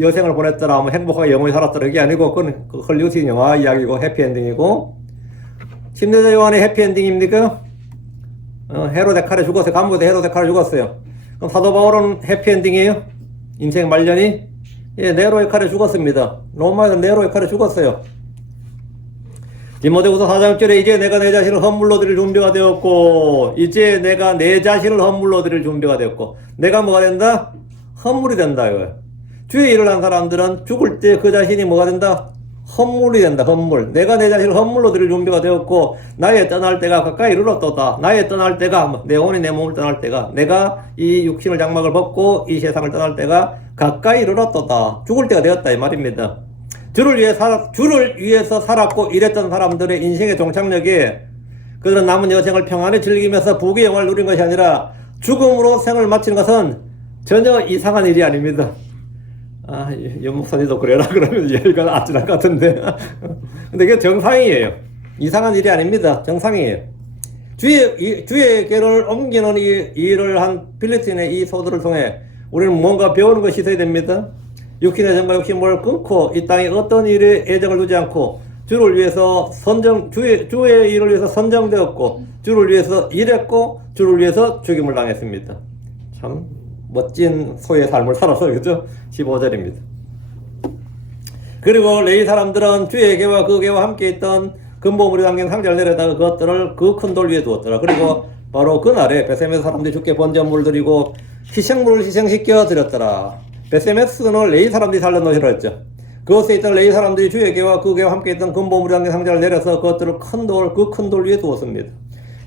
여생을 보냈더라, 행복하게 영원히 살았더라. 이게 아니고 그건 헐리우드 영화 이야기고 해피엔딩이고, 침례자 요한의 해피엔딩입니까? 헤롯의 칼에 죽었어요. 감옥에서 헤롯의 칼에 죽었어요. 그럼 사도 바울은 해피엔딩이에요? 인생 말년이? 네로의 칼에 죽었습니다. 로마에서 네로의 칼에 죽었어요. 디모데후서 4장 6절에 이제 내가 내 자신을 헌물로 드릴 준비가 되었고, 이제 내가 내 자신을 헌물로 드릴 준비가 되었고, 내가 뭐가 된다? 헌물이 된다 이거예요. 주의 일을 한 사람들은 죽을 때 그 자신이 뭐가 된다? 헌물이 된다. 헌물. 내가 내 자신을 헌물로 드릴 준비가 되었고 나의 떠날 때가 가까이 이르렀도다. 나의 떠날 때가, 내 혼이 내 몸을 떠날 때가, 내가 이 육신을 장막을 벗고 이 세상을 떠날 때가 가까이 이르렀도다. 죽을 때가 되었다 이 말입니다. 주를 위해서 살았고 일했던 사람들의 인생의 종착역에 그들은 남은 여생을 평안히 즐기면서 부귀 영화를 누린 것이 아니라 죽음으로 생을 마치는 것은 전혀 이상한 일이 아닙니다. 연목사님도 그래라 그러면 얘기가 아찔할 것 같은데. 근데 그게 정상이에요. 이상한 일이 아닙니다. 정상이에요. 주의 궤를 옮기는 이 일을 한 필리핀의 이 소들을 통해 우리는 뭔가 배우는 것이 있어야 됩니다. 육신의 정과 욕심을 끊고 이 땅에 어떤 일에 애정을 두지 않고 주를 위해서 주의 일을 위해서 선정되었고 주를 위해서 일했고 주를 위해서 죽임을 당했습니다. 참 멋진 소의 삶을 살아서, 그죠? 15절입니다. 그리고 레위 사람들은 주의 궤와 그 궤와 함께 있던 금보물이 담긴 상자를 내려다가 그것들을 그 큰 돌 위에 두었더라. 그리고 바로 그날에 베세메스 사람들이 주께 번제물을 드리고 희생물을 희생시켜 드렸더라. 베세메스는 레위 사람들이 살던 곳이라 했죠. 그곳에 있던 레위 사람들이 주의 궤와 그 궤와 함께 있던 금보물이 담긴 상자를 내려서 그것들을 그 큰 돌 위에 두었습니다.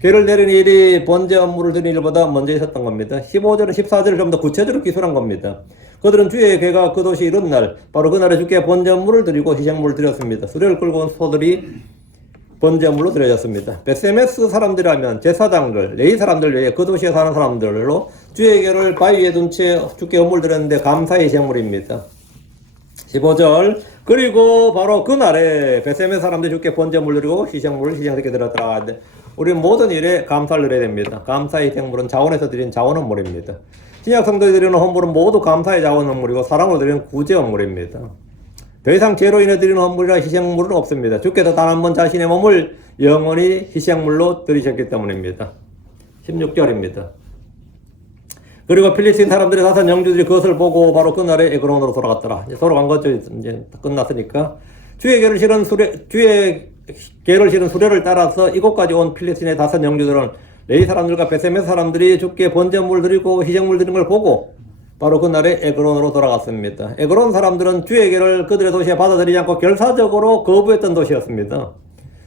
궤를 내리는 일이 번제 업무를 드리는 일보다 먼저 있었던 겁니다. 15절은 14절을 좀 더 구체적으로 기술한 겁니다. 그들은 주의 궤가 그 도시에 이른 날, 바로 그날에 주께 번제 업무를 드리고 희생물을 드렸습니다. 수레를 끌고 온 소들이 번제 업무로 드려졌습니다. 베세메스 사람들이라면 제사장들, 레위 사람들 외에 그 도시에 사는 사람들로 주의 궤를 바위 위에 둔 채 주께 업무를 드렸는데 감사의 희생물입니다. 15절, 그리고 바로 그날에 베세메스 사람들이 주께 번제 업무를 드리고 희생물을 희생시켜 드렸더라. 우리는 모든 일에 감사를 드려야 됩니다. 감사의 희생물은 자원에서 드린 자원 헌물입니다. 신약 성도에 드리는 헌물은 모두 감사의 자원 헌물이고 사랑으로 드리는 구제 헌물입니다. 더 이상 죄로 인해 드리는 헌물이나 희생물은 없습니다. 주께서 단 한 번 자신의 몸을 영원히 희생물로 드리셨기 때문입니다. 16절입니다. 그리고 필리스틴 사람들의 다섯 영주들이 그것을 보고 바로 그날에 에그론으로 돌아갔더라. 이제 돌아간 거죠. 이제 끝났으니까. 주의 궤를 실은 수레를 따라서 이곳까지 온 필리스틴의 다섯 영주들은 레위 사람들과 베세메스 사람들이 주께 번제물을 드리고 희생물 드리는 걸 보고 바로 그날에 에그론으로 돌아갔습니다. 에그론 사람들은 주의 궤를 그들의 도시에 받아들이지 않고 결사적으로 거부했던 도시였습니다.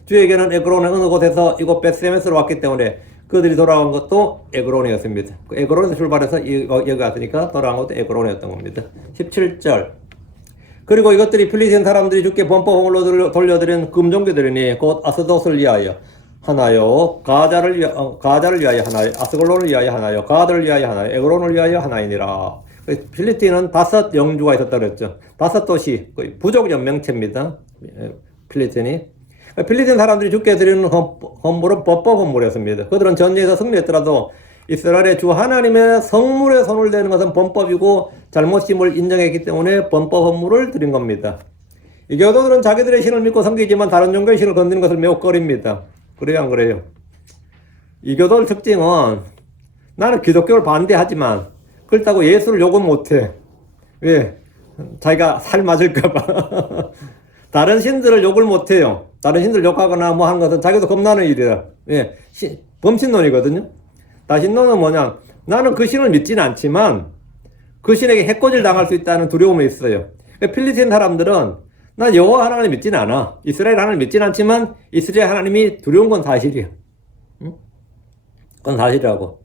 주의 궤는 에그론의 어느 곳에서 이곳 베세메스로 왔기 때문에 그들이 돌아간 것도 에그론이었습니다. 에그론에서 출발해서 여기 왔으니까 돌아간 것도 에그론이었던 겁니다. 17절, 그리고 이것들이 필리스틴 사람들이 주께 번법홍으로 돌려드린 금종교들이니 곧 아스돗을 위하여 하나요, 가자를 위하여 하나요, 아스글론을 위하여 하나요, 가드를 위하여 하나요, 에그론을 위하여 하나이니라. 필리스틴은 다섯 영주가 있었다고 했죠. 다섯 도시, 부족 연맹체입니다. 필리스틴이. 필리스틴 사람들이 주께 드리는 헌물은 법법 헌물이었습니다. 그들은 전쟁에서 승리했더라도 이스라엘의 주 하나님의 성물에 손을 대는 것은 범법이고 잘못임을 인정했기 때문에 범법 헌물을 드린 겁니다. 이교도들은 자기들의 신을 믿고 섬기지만 다른 종교의 신을 건드는 것을 매우 꺼립니다. 그래요, 안 그래요? 이교도의 특징은 나는 기독교를 반대하지만 그렇다고 예수를 욕은 못해. 왜? 자기가 살 맞을까봐. 다른 신들을 욕을 못해요. 다른 신들 욕하거나 뭐 하는 것은 자기도 겁나는 일이야. 예. 범신론이거든요. 다신론은 뭐냐? 나는 그 신을 믿지는 않지만 그 신에게 해코지를 당할 수 있다는 두려움이 있어요. 필리핀 사람들은 난 여호와 하나님을 믿지는 않아. 이스라엘 하나님을 믿지는 않지만 이스라엘 하나님이 두려운 건 사실이야. 응? 그건 사실이라고.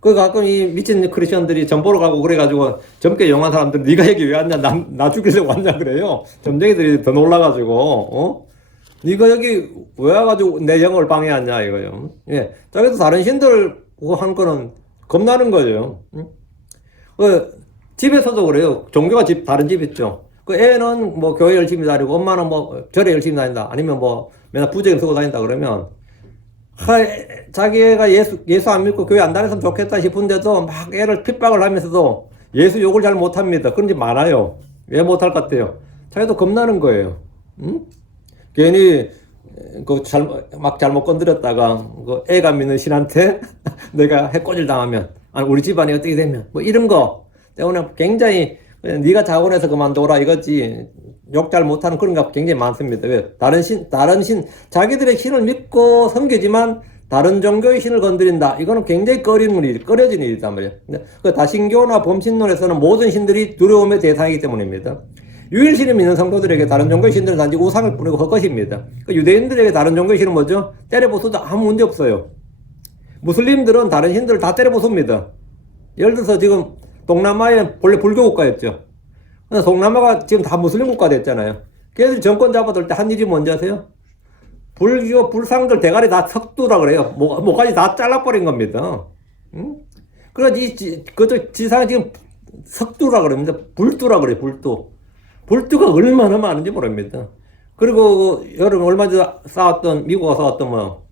그 가끔 이 미친 크리스천들이 점 보러 가고 그래가지고 젊게 영한 사람들 네가 여기 왜 왔냐? 나 죽이려고 왔냐 그래요. 점쟁이들이 더 놀라가지고 네가 여기 왜 와가지고 내 영을 방해하냐 이거요. 예, 자기도 다른 신들 한 거는 겁나는 거예요. 응? 집에서도 그래요. 종교가 다른 집 있죠. 그 애는 뭐 교회 열심히 다니고 엄마는 뭐 절에 열심히 다닌다. 아니면 뭐 맨날 부적을 쓰고 다닌다 그러면 자기 애가 예수 안 믿고 교회 안 다녔으면 좋겠다 싶은데도 막 애를 핍박을 하면서도 예수 욕을 잘 못합니다. 그런 집 많아요. 왜 못할 것 같아요? 자기도 겁나는 거예요. 응? 괜히 막 잘못 건드렸다가 그 애가 믿는 신한테 내가 해코지를 당하면 아니 우리 집안이 어떻게 되면 뭐 이런 거 때문에 굉장히 네가 자원해서 그만둬라 이거지. 욕 잘 못하는 그런 거 굉장히 많습니다. 왜? 다른 신, 자기들의 신을 믿고 섬기지만 다른 종교의 신을 건드린다. 이거는 굉장히 꺼려진 일이단 말이에요. 그 다신교나 범신론에서는 모든 신들이 두려움의 대상이기 때문입니다. 유일신을 믿는 성도들에게 다른 종교의 신들은 단지 우상을 뿌리고 헛것입니다. 그 유대인들에게 다른 종교의 신은 뭐죠? 때려 부숴도 아무 문제 없어요. 무슬림들은 다른 신들을 다 때려 부숩니다. 예를 들어서 지금 동남아에 원래 불교 국가였죠. 동남아가 지금 다 무슬림 국가 됐잖아요. 걔들이 정권 잡아들 때 한 일이 뭔지 아세요? 불교 불상들 대가리 다 석두라 그래요. 목까지 다 잘라버린 겁니다. 응? 그래서 그것도 지상에 지금 석두라 그럽니다. 불두라 그래요. 불두가 얼마나 많은지 모릅니다. 그리고 여러분 얼마 전에 싸웠던 미국과 싸웠던 뭐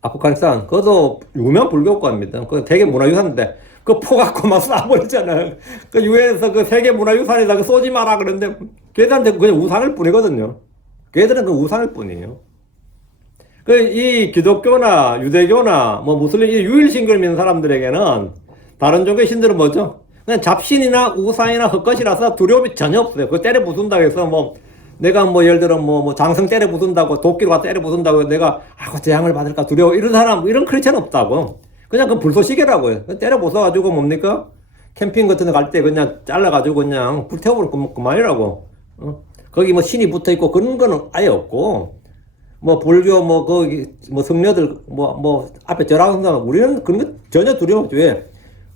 아프가니스탄 그것도 유명한 불교 국가입니다. 그 되게 문화유산인데 그 포 갖고 막 쏴버리잖아요. 그 유엔에서 그 세계 문화유산에다 그 쏘지 마라 그러는데 걔들한테 그냥 우상일 뿐이거든요. 걔들은 그 우상일 뿐이에요. 그 이 기독교나 유대교나 뭐 무슬림 이 유일신교를 믿는 사람들에게는 다른 종교의 신들은 뭐죠? 그냥 잡신이나 우상이나 헛것이라서 두려움이 전혀 없어요. 그거 때려 부순다고 해서 뭐 내가 뭐 예를 들어 뭐 장성 때려 부순다고 도끼로 가서 때려 부순다고 내가 재앙을 받을까 두려워 이런 사람 이런 크리스천 없다고. 그냥 그 불쏘시개라고요. 때려 부숴가지고 뭡니까? 캠핑 같은 데 갈 때 그냥 잘라가지고 그냥 불태워버리고 그만이라고. 거기 뭐 신이 붙어 있고 그런 거는 아예 없고. 뭐 불교 뭐 거기 뭐 성녀들 뭐 앞에 절하는다 우리는 그런 거 전혀 두려움 없죠. 왜?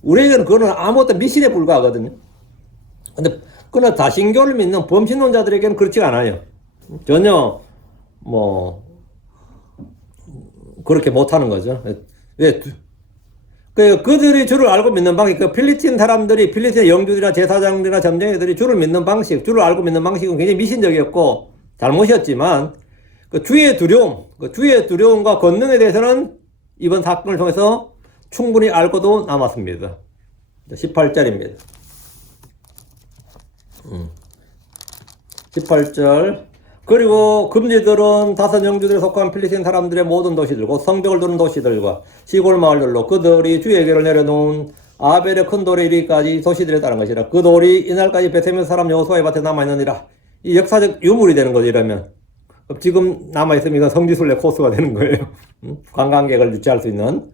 우리에게는 그거는 아무것도 미신에 불과하거든요. 근데 그러나 다신교를 믿는 범신론자들에게는 그렇지가 않아요. 전혀 뭐 그렇게 못하는 거죠. 왜? 그들이 주를 알고 믿는 방식, 필리핀 사람들이, 필리핀의 영주들이나 제사장들이나 점쟁이들이 주를 믿는 방식, 주를 알고 믿는 방식은 굉장히 미신적이었고, 잘못이었지만, 주의 두려움과 권능에 대해서는 이번 사건을 통해서 충분히 알고도 남았습니다. 18절입니다. 18절. 그리고 금지들은 다섯 영주들에 속한 필리핀 사람들의 모든 도시들과 성벽을 두는 도시들과 시골 마을들로 그들이 주에게를 내려놓은 아벨의 큰 돌에 이르기까지 도시들에 따른 것이라. 그 돌이 이날까지 베세메스 사람 여호수아의 밭에 남아있느니라. 이 역사적 유물이 되는 거죠. 이러면 지금 남아있으면 이건 성지순례 코스가 되는 거예요. 관광객을 유치할 수 있는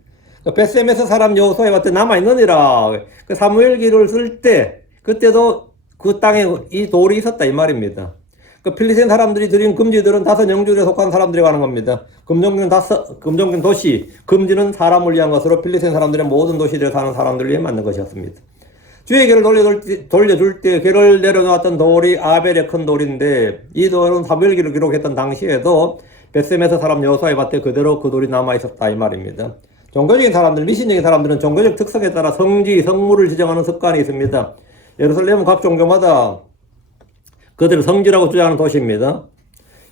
베세메스 사람 여호수아의 밭에 남아있느니라. 그 사무엘기를 쓸 때 그때도 그 땅에 이 돌이 있었다 이 말입니다. 그 필리핀 사람들이 드린 금지들은 다섯 영주에 속한 사람들이 가는 겁니다. 금종균 도시, 금지는 사람을 위한 것으로 필리핀 사람들의 모든 도시들에 사는 사람들을 위해 만든 것이었습니다. 주의 개를 돌려줄 때 개를 내려놓았던 돌이 아벨의 큰 돌인데 이 돌은 사무엘기를 기록했던 당시에도 베세메스 사람 여호수아의 밭에 그대로 그 돌이 남아있었다 이 말입니다. 종교적인 사람들, 미신적인 사람들은 종교적 특성에 따라 성물을 지정하는 습관이 있습니다. 예루살렘은 각 종교마다 그들을 성지라고 주장하는 도시입니다.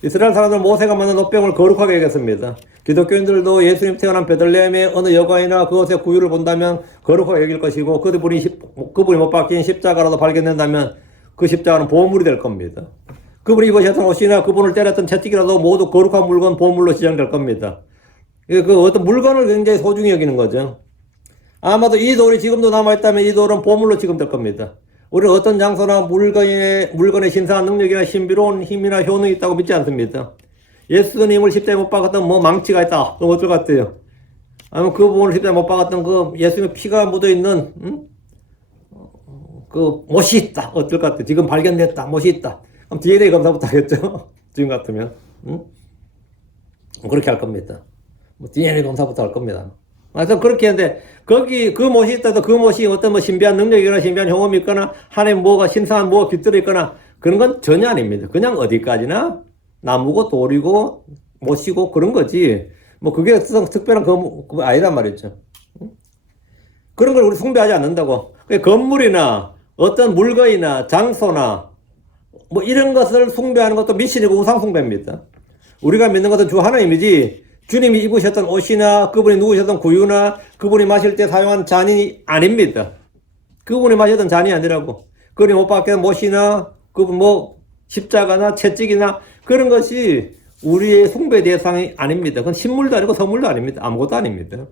이스라엘 사람들은 모세가 만든 놋병을 거룩하게 여겼습니다. 기독교인들도 예수님 태어난 베들레헴의 어느 여관이나 그것의 구유를 본다면 거룩하게 여길 것이고 그분이 못 박힌 십자가라도 발견된다면 그 십자가는 보물이 될 겁니다. 그분이 입으셨던 옷이나 그분을 때렸던 채찍이라도 모두 거룩한 물건, 보물로 지정될 겁니다. 그 어떤 물건을 굉장히 소중히 여기는 거죠. 아마도 이 돌이 지금도 남아있다면 이 돌은 보물로 지금될 겁니다. 우리는 어떤 장소나 물건의 신성한 능력이나 신비로운 힘이나 효능이 있다고 믿지 않습니다. 예수님을 십자에 못 박았던 뭐 망치가 있다. 그럼 어떨 것 같아요? 아니면 그 부분을 십자에 못 박았던 그 예수님의 피가 묻어있는, 그 못이 있다. 어떨 것 같아요? 지금 발견됐다. 못이 있다. 그럼 DNA 검사부터 하겠죠? 지금 같으면. 그렇게 할 겁니다. DNA 검사부터 할 겁니다. 그래서 그렇게 했는데, 거기 그 못이 있다도 그 못이 어떤 뭐 신비한 능력이거나 신비한 경험이 있거나, 안에 뭐가 신성한 뭐가 깃들어 있거나, 그런 건 전혀 아닙니다. 그냥 어디까지나 나무고 돌이고 못이고 그런 거지. 뭐 그게 특별한 그거 아니란 말이죠. 그런 걸 우리 숭배하지 않는다고. 건물이나 어떤 물건이나 장소나 뭐 이런 것을 숭배하는 것도 미신이고 우상 숭배입니다. 우리가 믿는 것은 주 하나님이지 주님이 입으셨던 옷이나 그분이 누우셨던 구유나 그분이 마실 때 사용한 잔이 아닙니다. 그분이 마셨던 잔이 아니라고. 그분이 못 박힌 못이나 그분 뭐 십자가나 채찍이나 그런 것이 우리의 숭배 대상이 아닙니다. 그건 신물도 아니고 선물도 아닙니다. 아무것도 아닙니다.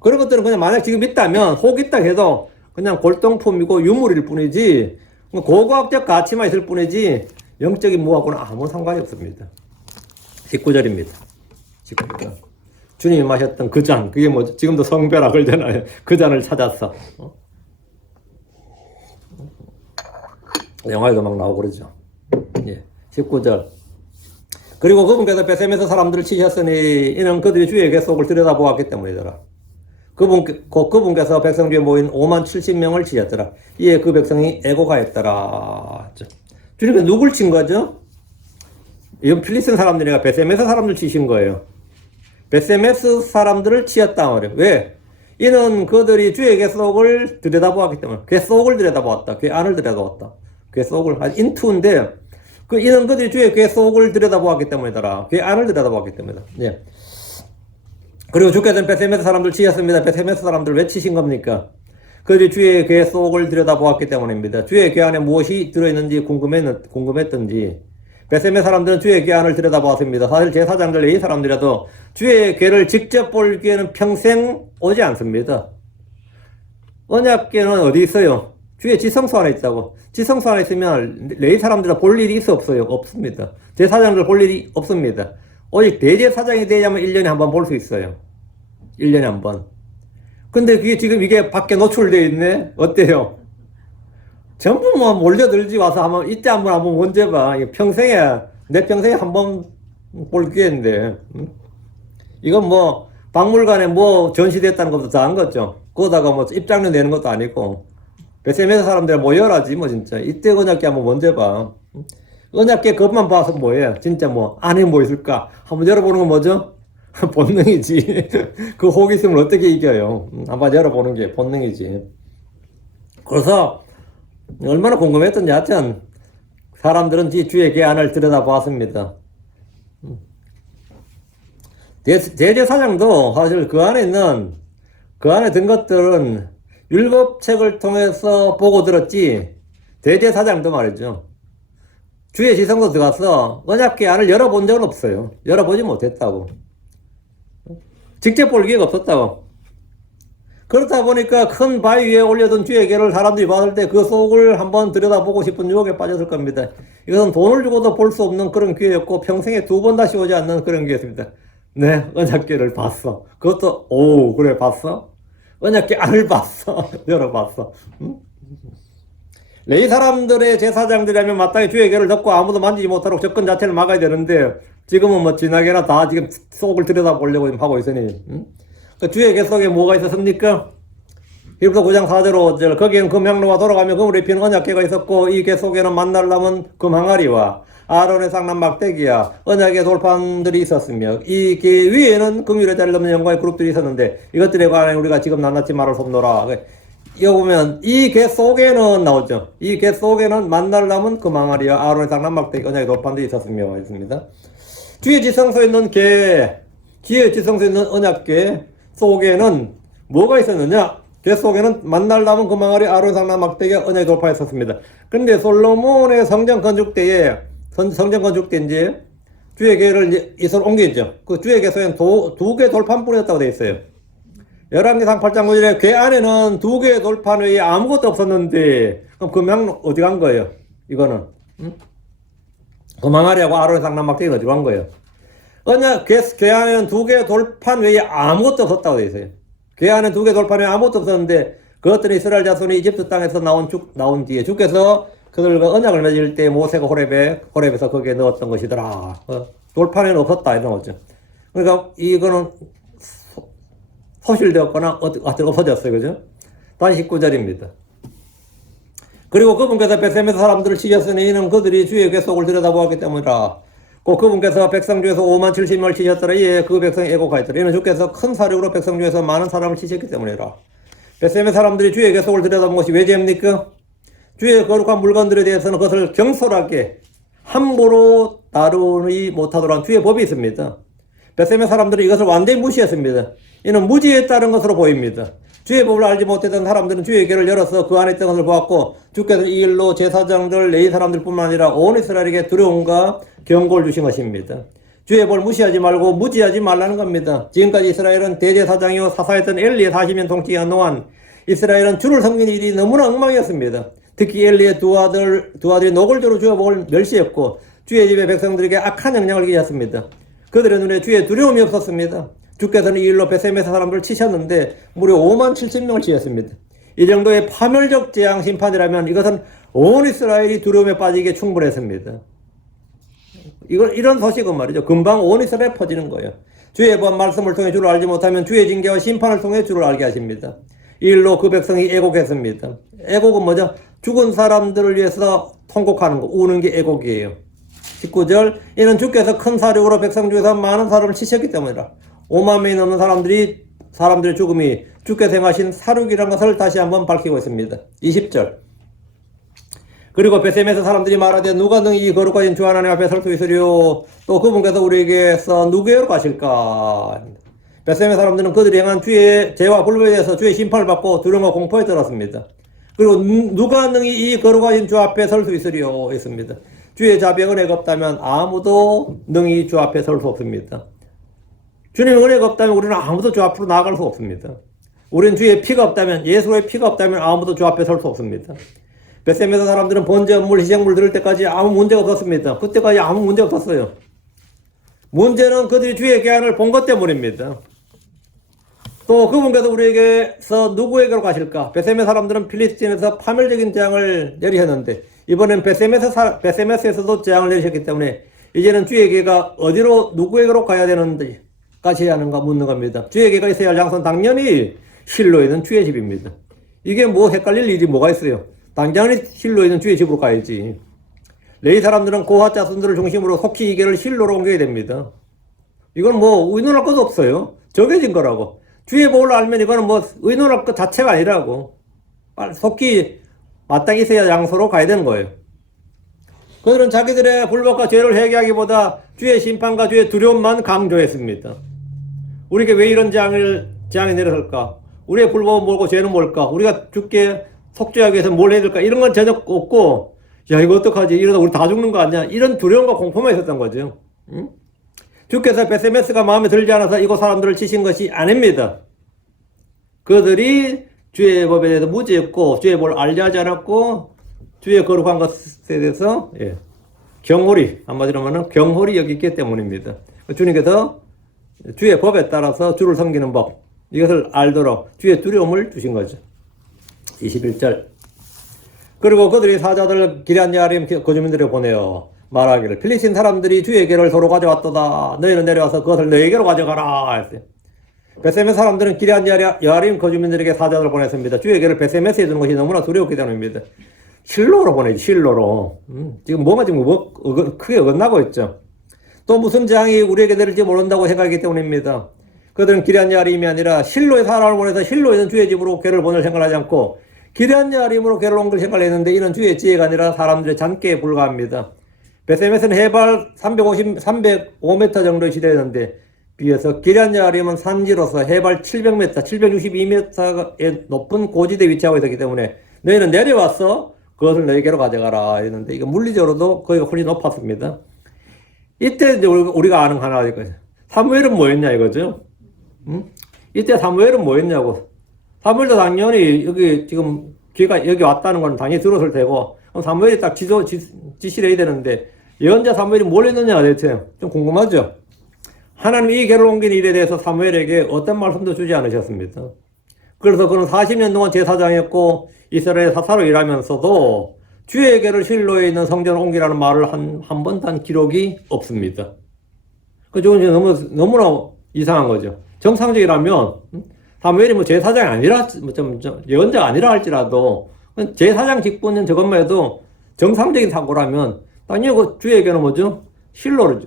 그런 것들은 그냥 만약 지금 있다면 혹 있다 해도 그냥 골동품이고 유물일 뿐이지 고고학적 가치만 있을 뿐이지 영적인 무엇하고는 아무 상관이 없습니다. 19절입니다. 19절. 주님이 마셨던 그 잔, 그게 뭐죠? 지금도 성배라 그러잖아요. 그 잔을 찾았어. 영화에도 막 나오고 그러죠. 예. 19절. 그리고 그분께서 베셈에서 사람들을 치셨으니 이는 그들이 주의 궤속을 들여다보았기 때문이더라. 그분께서 백성 중에 모인 5만 70명을 치셨더라. 이에 그 백성이 애고가했더라. 주님께서 누굴 친 거죠? 이건 필리스틴 사람들이니까 베셈에서 사람들 치신 거예요. 베셈에서 사람들을 치었다 말이에요. 왜? 이는 그들이 주의 궤속을 들여다보았기 때문에. 궤속을 들여다보았다. 궤 안을 들여다보았다. 궤속을 인투인데 이는 그들이 주의 궤속을 들여다보았기 때문이더라. 궤 안을 들여다보았기 때문이다. 예. 그리고 주께서는 베셈에서 사람들 치셨습니다. 베셈에서 사람들 왜 치신 겁니까? 그들이 주의 궤속을 들여다보았기 때문입니다. 주의 궤 안에 무엇이 들어있는지 궁금했던지. 베셈의 사람들은 주의 궤 안을 들여다보았습니다. 사실 제사장들 이 사람들이라도 주의 궤를 직접 볼 기회는 평생 오지 않습니다. 언약궤는 어디 있어요? 주의 지성소 안에 있다고. 지성소 안에 있으면 레위 사람들은 볼 일이 있어 없어요? 없습니다. 제사장들 볼 일이 없습니다. 오직 대제사장이 되려면 1년에 한 번 볼 수 있어요. 1년에 한 번. 근데 그게 지금 이게 밖에 노출되어 있네? 어때요? 전부 뭐 몰려들지 와서 한번, 이때 한번 언제 봐. 내 평생에 한 번 볼 기회인데. 이건 뭐, 박물관에 뭐 전시됐다는 것도 다 한 거죠. 그거다가 뭐 입장료 내는 것도 아니고. 베셈에서 사람들 모여라지, 뭐 진짜. 이때 언약궤 한번 언제 봐. 언약궤 그것만 봐서 뭐해. 진짜 뭐, 안에 뭐 있을까? 한번 열어보는 건 뭐죠? 본능이지. 그 호기심을 어떻게 이겨요? 한번 열어보는 게 본능이지. 그래서, 얼마나 궁금했던지 하여튼, 사람들은 주의 궤 안을 들여다보았습니다. 대제사장도 사실 그 안에 든 것들은 율법책을 통해서 보고 들었지, 대제사장도 말이죠. 주의 지성소 들어가서 언약궤 안을 열어본 적은 없어요. 열어보지 못했다고. 직접 볼 기회가 없었다고. 그렇다 보니까 큰 바위 위에 올려둔 주의 궤를 사람들이 봤을 때 그 속을 한번 들여다보고 싶은 유혹에 빠졌을 겁니다. 이것은 돈을 주고도 볼 수 없는 그런 기회였고 평생에 2번 다시 오지 않는 그런 기회였습니다. 네, 언약궤를 봤어. 그것도 그래 봤어? 언약궤 안을 봤어. 열어봤어. 응? 레위 사람들의 제사장들이라면 마땅히 주의 궤를 덮고 아무도 만지지 못하도록 접근 자체를 막아야 되는데 지금은 뭐 지나게나 다 지금 속을 들여다보려고 지금 하고 있으니 그 주의 궤 속에 뭐가 있었습니까? 히브리서 9장 4절 5절 거기에는 금향로와 돌아가며 금을 입힌 언약궤가 있었고 이 궤 속에는 만날 남은 금항아리와 아론의 쌍난 막대기와 언약의 돌판들이 있었으며 이 궤 위에는 금율의 자리를 넘는 영광의 그룹들이 있었는데 이것들에 관해 우리가 지금 낱낱이 말할 수 없노라. 이거 보면 이 궤 속에는 나오죠. 이 궤 속에는 만날 남은 금항아리와 아론의 쌍난 막대기 언약의 돌판들이 있었으며 있습니다. 주의 지성소에 있는 궤, 주의 지성소에 있는 언약궤 속에는 뭐가 있었느냐? 궤 속에는 만날 남은 금방 아래 아론 상남 막대기가 언약에 돌파했었습니다. 그런데 솔로몬의 성전 건축 때에 성전 건축 때 이제 주의 궤를 이제 이스라엘 옮기죠. 그 주의 궤 속에는 두 개 돌판뿐이었다고 되어 있어요. 열왕기상 8장 9절에 궤 안에는 두 개의 돌판 외에 아무것도 없었는데 그럼 금양 어디 간 거예요? 이거는 금항아리하고 아론의 상남 막대기가 어디 간 거예요? 언약 궤 안에는 두 개의 돌판 외에 아무것도 없었다고 되어 있어요. 궤 안에 두 개 돌판 외에 아무것도 없었는데 그것들은 이스라엘 자손이 이집트 땅에서 나온 뒤에 주께서 그들과 언약을 맺을 때 모세가 호렙에서 거기에 넣었던 것이더라. 돌판에는 없었다 이런 거죠. 그러니까 이거는 소실되었거나 없어졌어요. 그죠? 다시 19절입니다. 그리고 그분께서 베셈에서 사람들을 치셨으니 이는 그들이 주의 궤 속을 들여다보았기 때문이라. 꼭 그분께서 백성 중에서 5만 70명을 치셨더라. 이에 그 백성이 애곡하였더라. 이는 주께서 큰 사력으로 백성 중에서 많은 사람을 치셨기 때문이라. 베셈의 사람들이 주의 궤 속을 들여다본 것이 왜 죄입니까? 주의 거룩한 물건들에 대해서는 그것을 경솔하게 함부로 다루지 못하도록 한 주의 법이 있습니다. 베셈의 사람들은 이것을 완전히 무시했습니다. 이는 무지에 따른 것으로 보입니다. 주의 법을 알지 못했던 사람들은 주의 궤를 열어서 그 안에 있던 것을 보았고 주께서 이 일로 제사장들 레위 사람들뿐만 아니라 온 이스라엘에게 두려움과 경고를 주신 것입니다. 주의 법을 무시하지 말고 무지하지 말라는 겁니다. 지금까지 이스라엘은 대제사장이요 사사였던 엘리의 40년 통치한 동안 이스라엘은 주를 섬기는 일이 너무나 엉망이었습니다. 특히 엘리의 두 아들이 노골적으로 주의 법을 멸시했고 주의 집의 백성들에게 악한 영향을 끼쳤습니다. 그들의 눈에 주의 두려움이 없었습니다. 주께서는 이 일로 베셈에서 사람들을 치셨는데 무려 5만 70명을 치셨습니다. 이 정도의 파멸적 재앙 심판이라면 이것은 온 이스라엘이 두려움에 빠지기에 충분했습니다. 이런 소식은 말이죠. 금방 온 이스라엘에 퍼지는 거예요. 주의 법 말씀을 통해 주를 알지 못하면 주의 징계와 심판을 통해 주를 알게 하십니다. 이 일로 그 백성이 애곡했습니다. 애곡은 뭐죠? 죽은 사람들을 위해서 통곡하는 거, 우는 게 애곡이에요. 19절 이는 주께서 큰 사력으로 백성 중에서 많은 사람을 치셨기 때문이라. 5만 명이 넘는 사람들의 죽음이 주께서 행하신 사륙이라는 것을 다시 한번 밝히고 있습니다. 20절 그리고 베셈에서 사람들이 말하되 누가 능히 이 거룩하신 주 하나님 앞에 설 수 있으리요 또 그분께서 우리에게서 누구에게로 가실까. 베셈의 사람들은 그들이 행한 주의 죄와 불법에 대해서 주의 심판을 받고 두려움과 공포에 떨었습니다. 그리고 누가 능히 이 거룩하신 주 앞에 설 수 있으리요 했습니다. 주의 자비의 은혜가 없다면 아무도 능히 주 앞에 설 수 없습니다. 주님의 은혜가 없다면 우리는 아무도 주 앞으로 나아갈 수 없습니다. 우리는 주의 피가 없다면, 예수의 피가 없다면 아무도 주 앞에 설 수 없습니다. 베셈에서 사람들은 번제 업물, 희생물 들을 때까지 아무 문제가 없었습니다. 그때까지 아무 문제 없었어요. 문제는 그들이 주의 계안을 본 것 때문입니다. 또 그분께서 우리에게서 누구에게로 가실까? 베셈의 사람들은 필리스틴에서 파멸적인 재앙을 내리셨는데 이번엔 베세메스에서도 재앙을 내리셨기 때문에 이제는 주의 계가 어디로 누구에게로 가야 되는지 가셔야 하는가 묻는 겁니다. 주의 계가 있어야 할 장소는 당연히 실로에 있는 주의 집입니다. 이게 뭐 헷갈릴 일이 뭐가 있어요? 당연히 실로에 있는 주의 집으로 가야지. 레위 사람들은 고핫 자손들을 중심으로 속히 이 계를 실로로 옮겨야 됩니다. 이건 뭐 의논할 것도 없어요. 정해진 거라고. 주의 법을 알면 이거는 뭐 의논할 것 자체가 아니라고. 속히 마땅히 있어야 장소로 가야 되는 거예요. 그들은 자기들의 불법과 죄를 회개하기보다 주의 심판과 주의 두려움만 강조했습니다. 우리에게 왜 이런 재앙이 내려설까? 우리의 불법은 뭘고 죄는 뭘까? 우리가 주께 속죄하기 위해서 뭘 해야 될까? 이런 건 전혀 없고, 야, 이거 어떡하지? 이러다 우리 다 죽는 거 아니야? 이런 두려움과 공포만 있었던 거죠. 응? 주께서 베세메스가 마음에 들지 않아서 이곳 사람들을 치신 것이 아닙니다. 그들이 주의 법에 대해서 무지했고, 주의 법을 알지 하지 않았고, 주의 거룩한 것에 대해서, 경홀히, 한마디로 말하면 경홀히 여기기 때문입니다. 주님께서 주의 법에 따라서 주를 섬기는 법, 이것을 알도록 주의 두려움을 주신 거죠. 21절. 그리고 그들이 사자들 기럇 야림 거주민들에게 보내어 말하기를 필리스틴 사람들이 주의 계를 서로 가져왔도다. 너희는 내려와서 그것을 너희에게로 가져가라 했어요. 베세메 사람들은 기럇 야림 거주민들에게 사자들을 보냈습니다. 주의 계를 베세메스에 두는 것이 너무나 두려웠기 때문입니다. 실로로 보내지, 실로로. 지금 뭐가 지금 크게 어긋나고 있죠. 또 무슨 재앙이 우리에게 내릴지 모른다고 생각하기 때문입니다. 그들은 기럇 야림이 아니라 실로의 사람을 보내서 실로에 있는 주의 집으로 괴를 보낼 생각을 하지 않고 기럇 야림으로 괴를 옮길 생각을 했는데 이는 주의 지혜가 아니라 사람들의 잔꾀에 불과합니다. 베세메스는 해발 305m 정도의 시대였는데 비해서 기란자림은 산지로서 해발 700m, 762m의 높은 고지대에 위치하고 있기 때문에 너희는 내려왔어. 그것을 너희에게로 가져가라. 이랬는데 이거 물리적으로도 거기가 훨씬 높았습니다. 이때 이제 우리가 아는 하나가 있거든요. 사무엘은 뭐였냐 이거죠. 응? 이때 사무엘은 뭐였냐고. 사무엘도 당연히 여기 지금 기회가 여기 왔다는 건 당연히 들었을 테고 그럼 사무엘이 딱 지시를 해야 되는데 예언자 사무엘이 뭘 했느냐 대체 좀 궁금하죠. 하나님이 이 궤를 옮긴 일에 대해서 사무엘에게 어떤 말씀도 주지 않으셨습니다. 그래서 그는 40년 동안 제사장이었고 이스라엘의 사사로 일하면서도 주의 궤를 실로에 있는 성전을 옮기라는 말을 한 번도 한 기록이 없습니다. 그건 너무나 이상한 거죠. 정상적이라면 사무엘이 뭐 제사장이 아니라 예언자가 아니라 할지라도 제사장 직분은 저것만 해도 정상적인 사고라면 당연히 그 주의 궤는 뭐죠? 실로로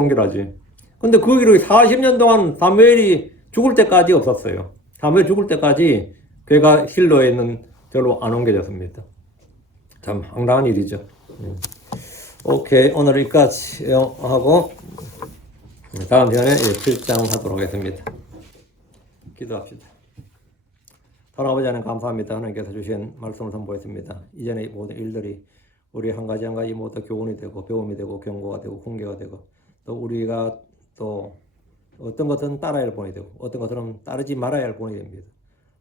옮기라지. 근데 그 기록이 40년 동안 사무엘이 죽을 때까지 없었어요. 사무엘 죽을 때까지 그가 실로에 있는 절로 안 옮겨졌습니다. 참 황당한 일이죠. 오케이, 오늘 여기까지 하고 다음 시간에 7장 하도록 하겠습니다. 기도합시다. 하나님 아버지 감사합니다. 하나님께서 주신 말씀을 선보였습니다. 이전의 모든 일들이 우리 한 가지 한 가지 모두 교훈이 되고 배움이 되고 경고가 되고 훈계가 되고 또 우리가 또 어떤 것은 따라야 할 본이 되고 어떤 것은 따르지 말아야 할 본이 됩니다.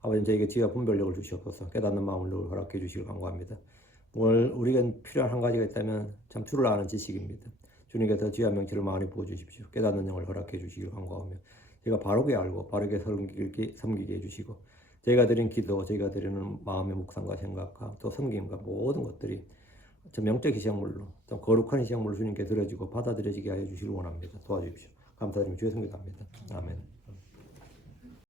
아버지 저에게 지혜와 분별력을 주시옵소서. 깨닫는 마음을 허락해 주시길 간구합니다. 뭘 우리가 필요한 한 가지가 있다면 참 주를 아는 지식입니다. 주님께서 지혜와 명철을 많이 부어주십시오. 깨닫는 영을 허락해 주시길 간구하며 제가 바르게 알고 바르게 섬기게 해주시고 저희가 드린 기도, 저희가 드리는 마음의 묵상과 생각과 또 섬김과 모든 것들이 좀 영적 희생물로 좀 거룩한 희생물로 주님께 드려지고 받아들여지게 하여 주시길 원합니다. 도와주십시오. 감사드리며 주의 성기도합니다. 아멘.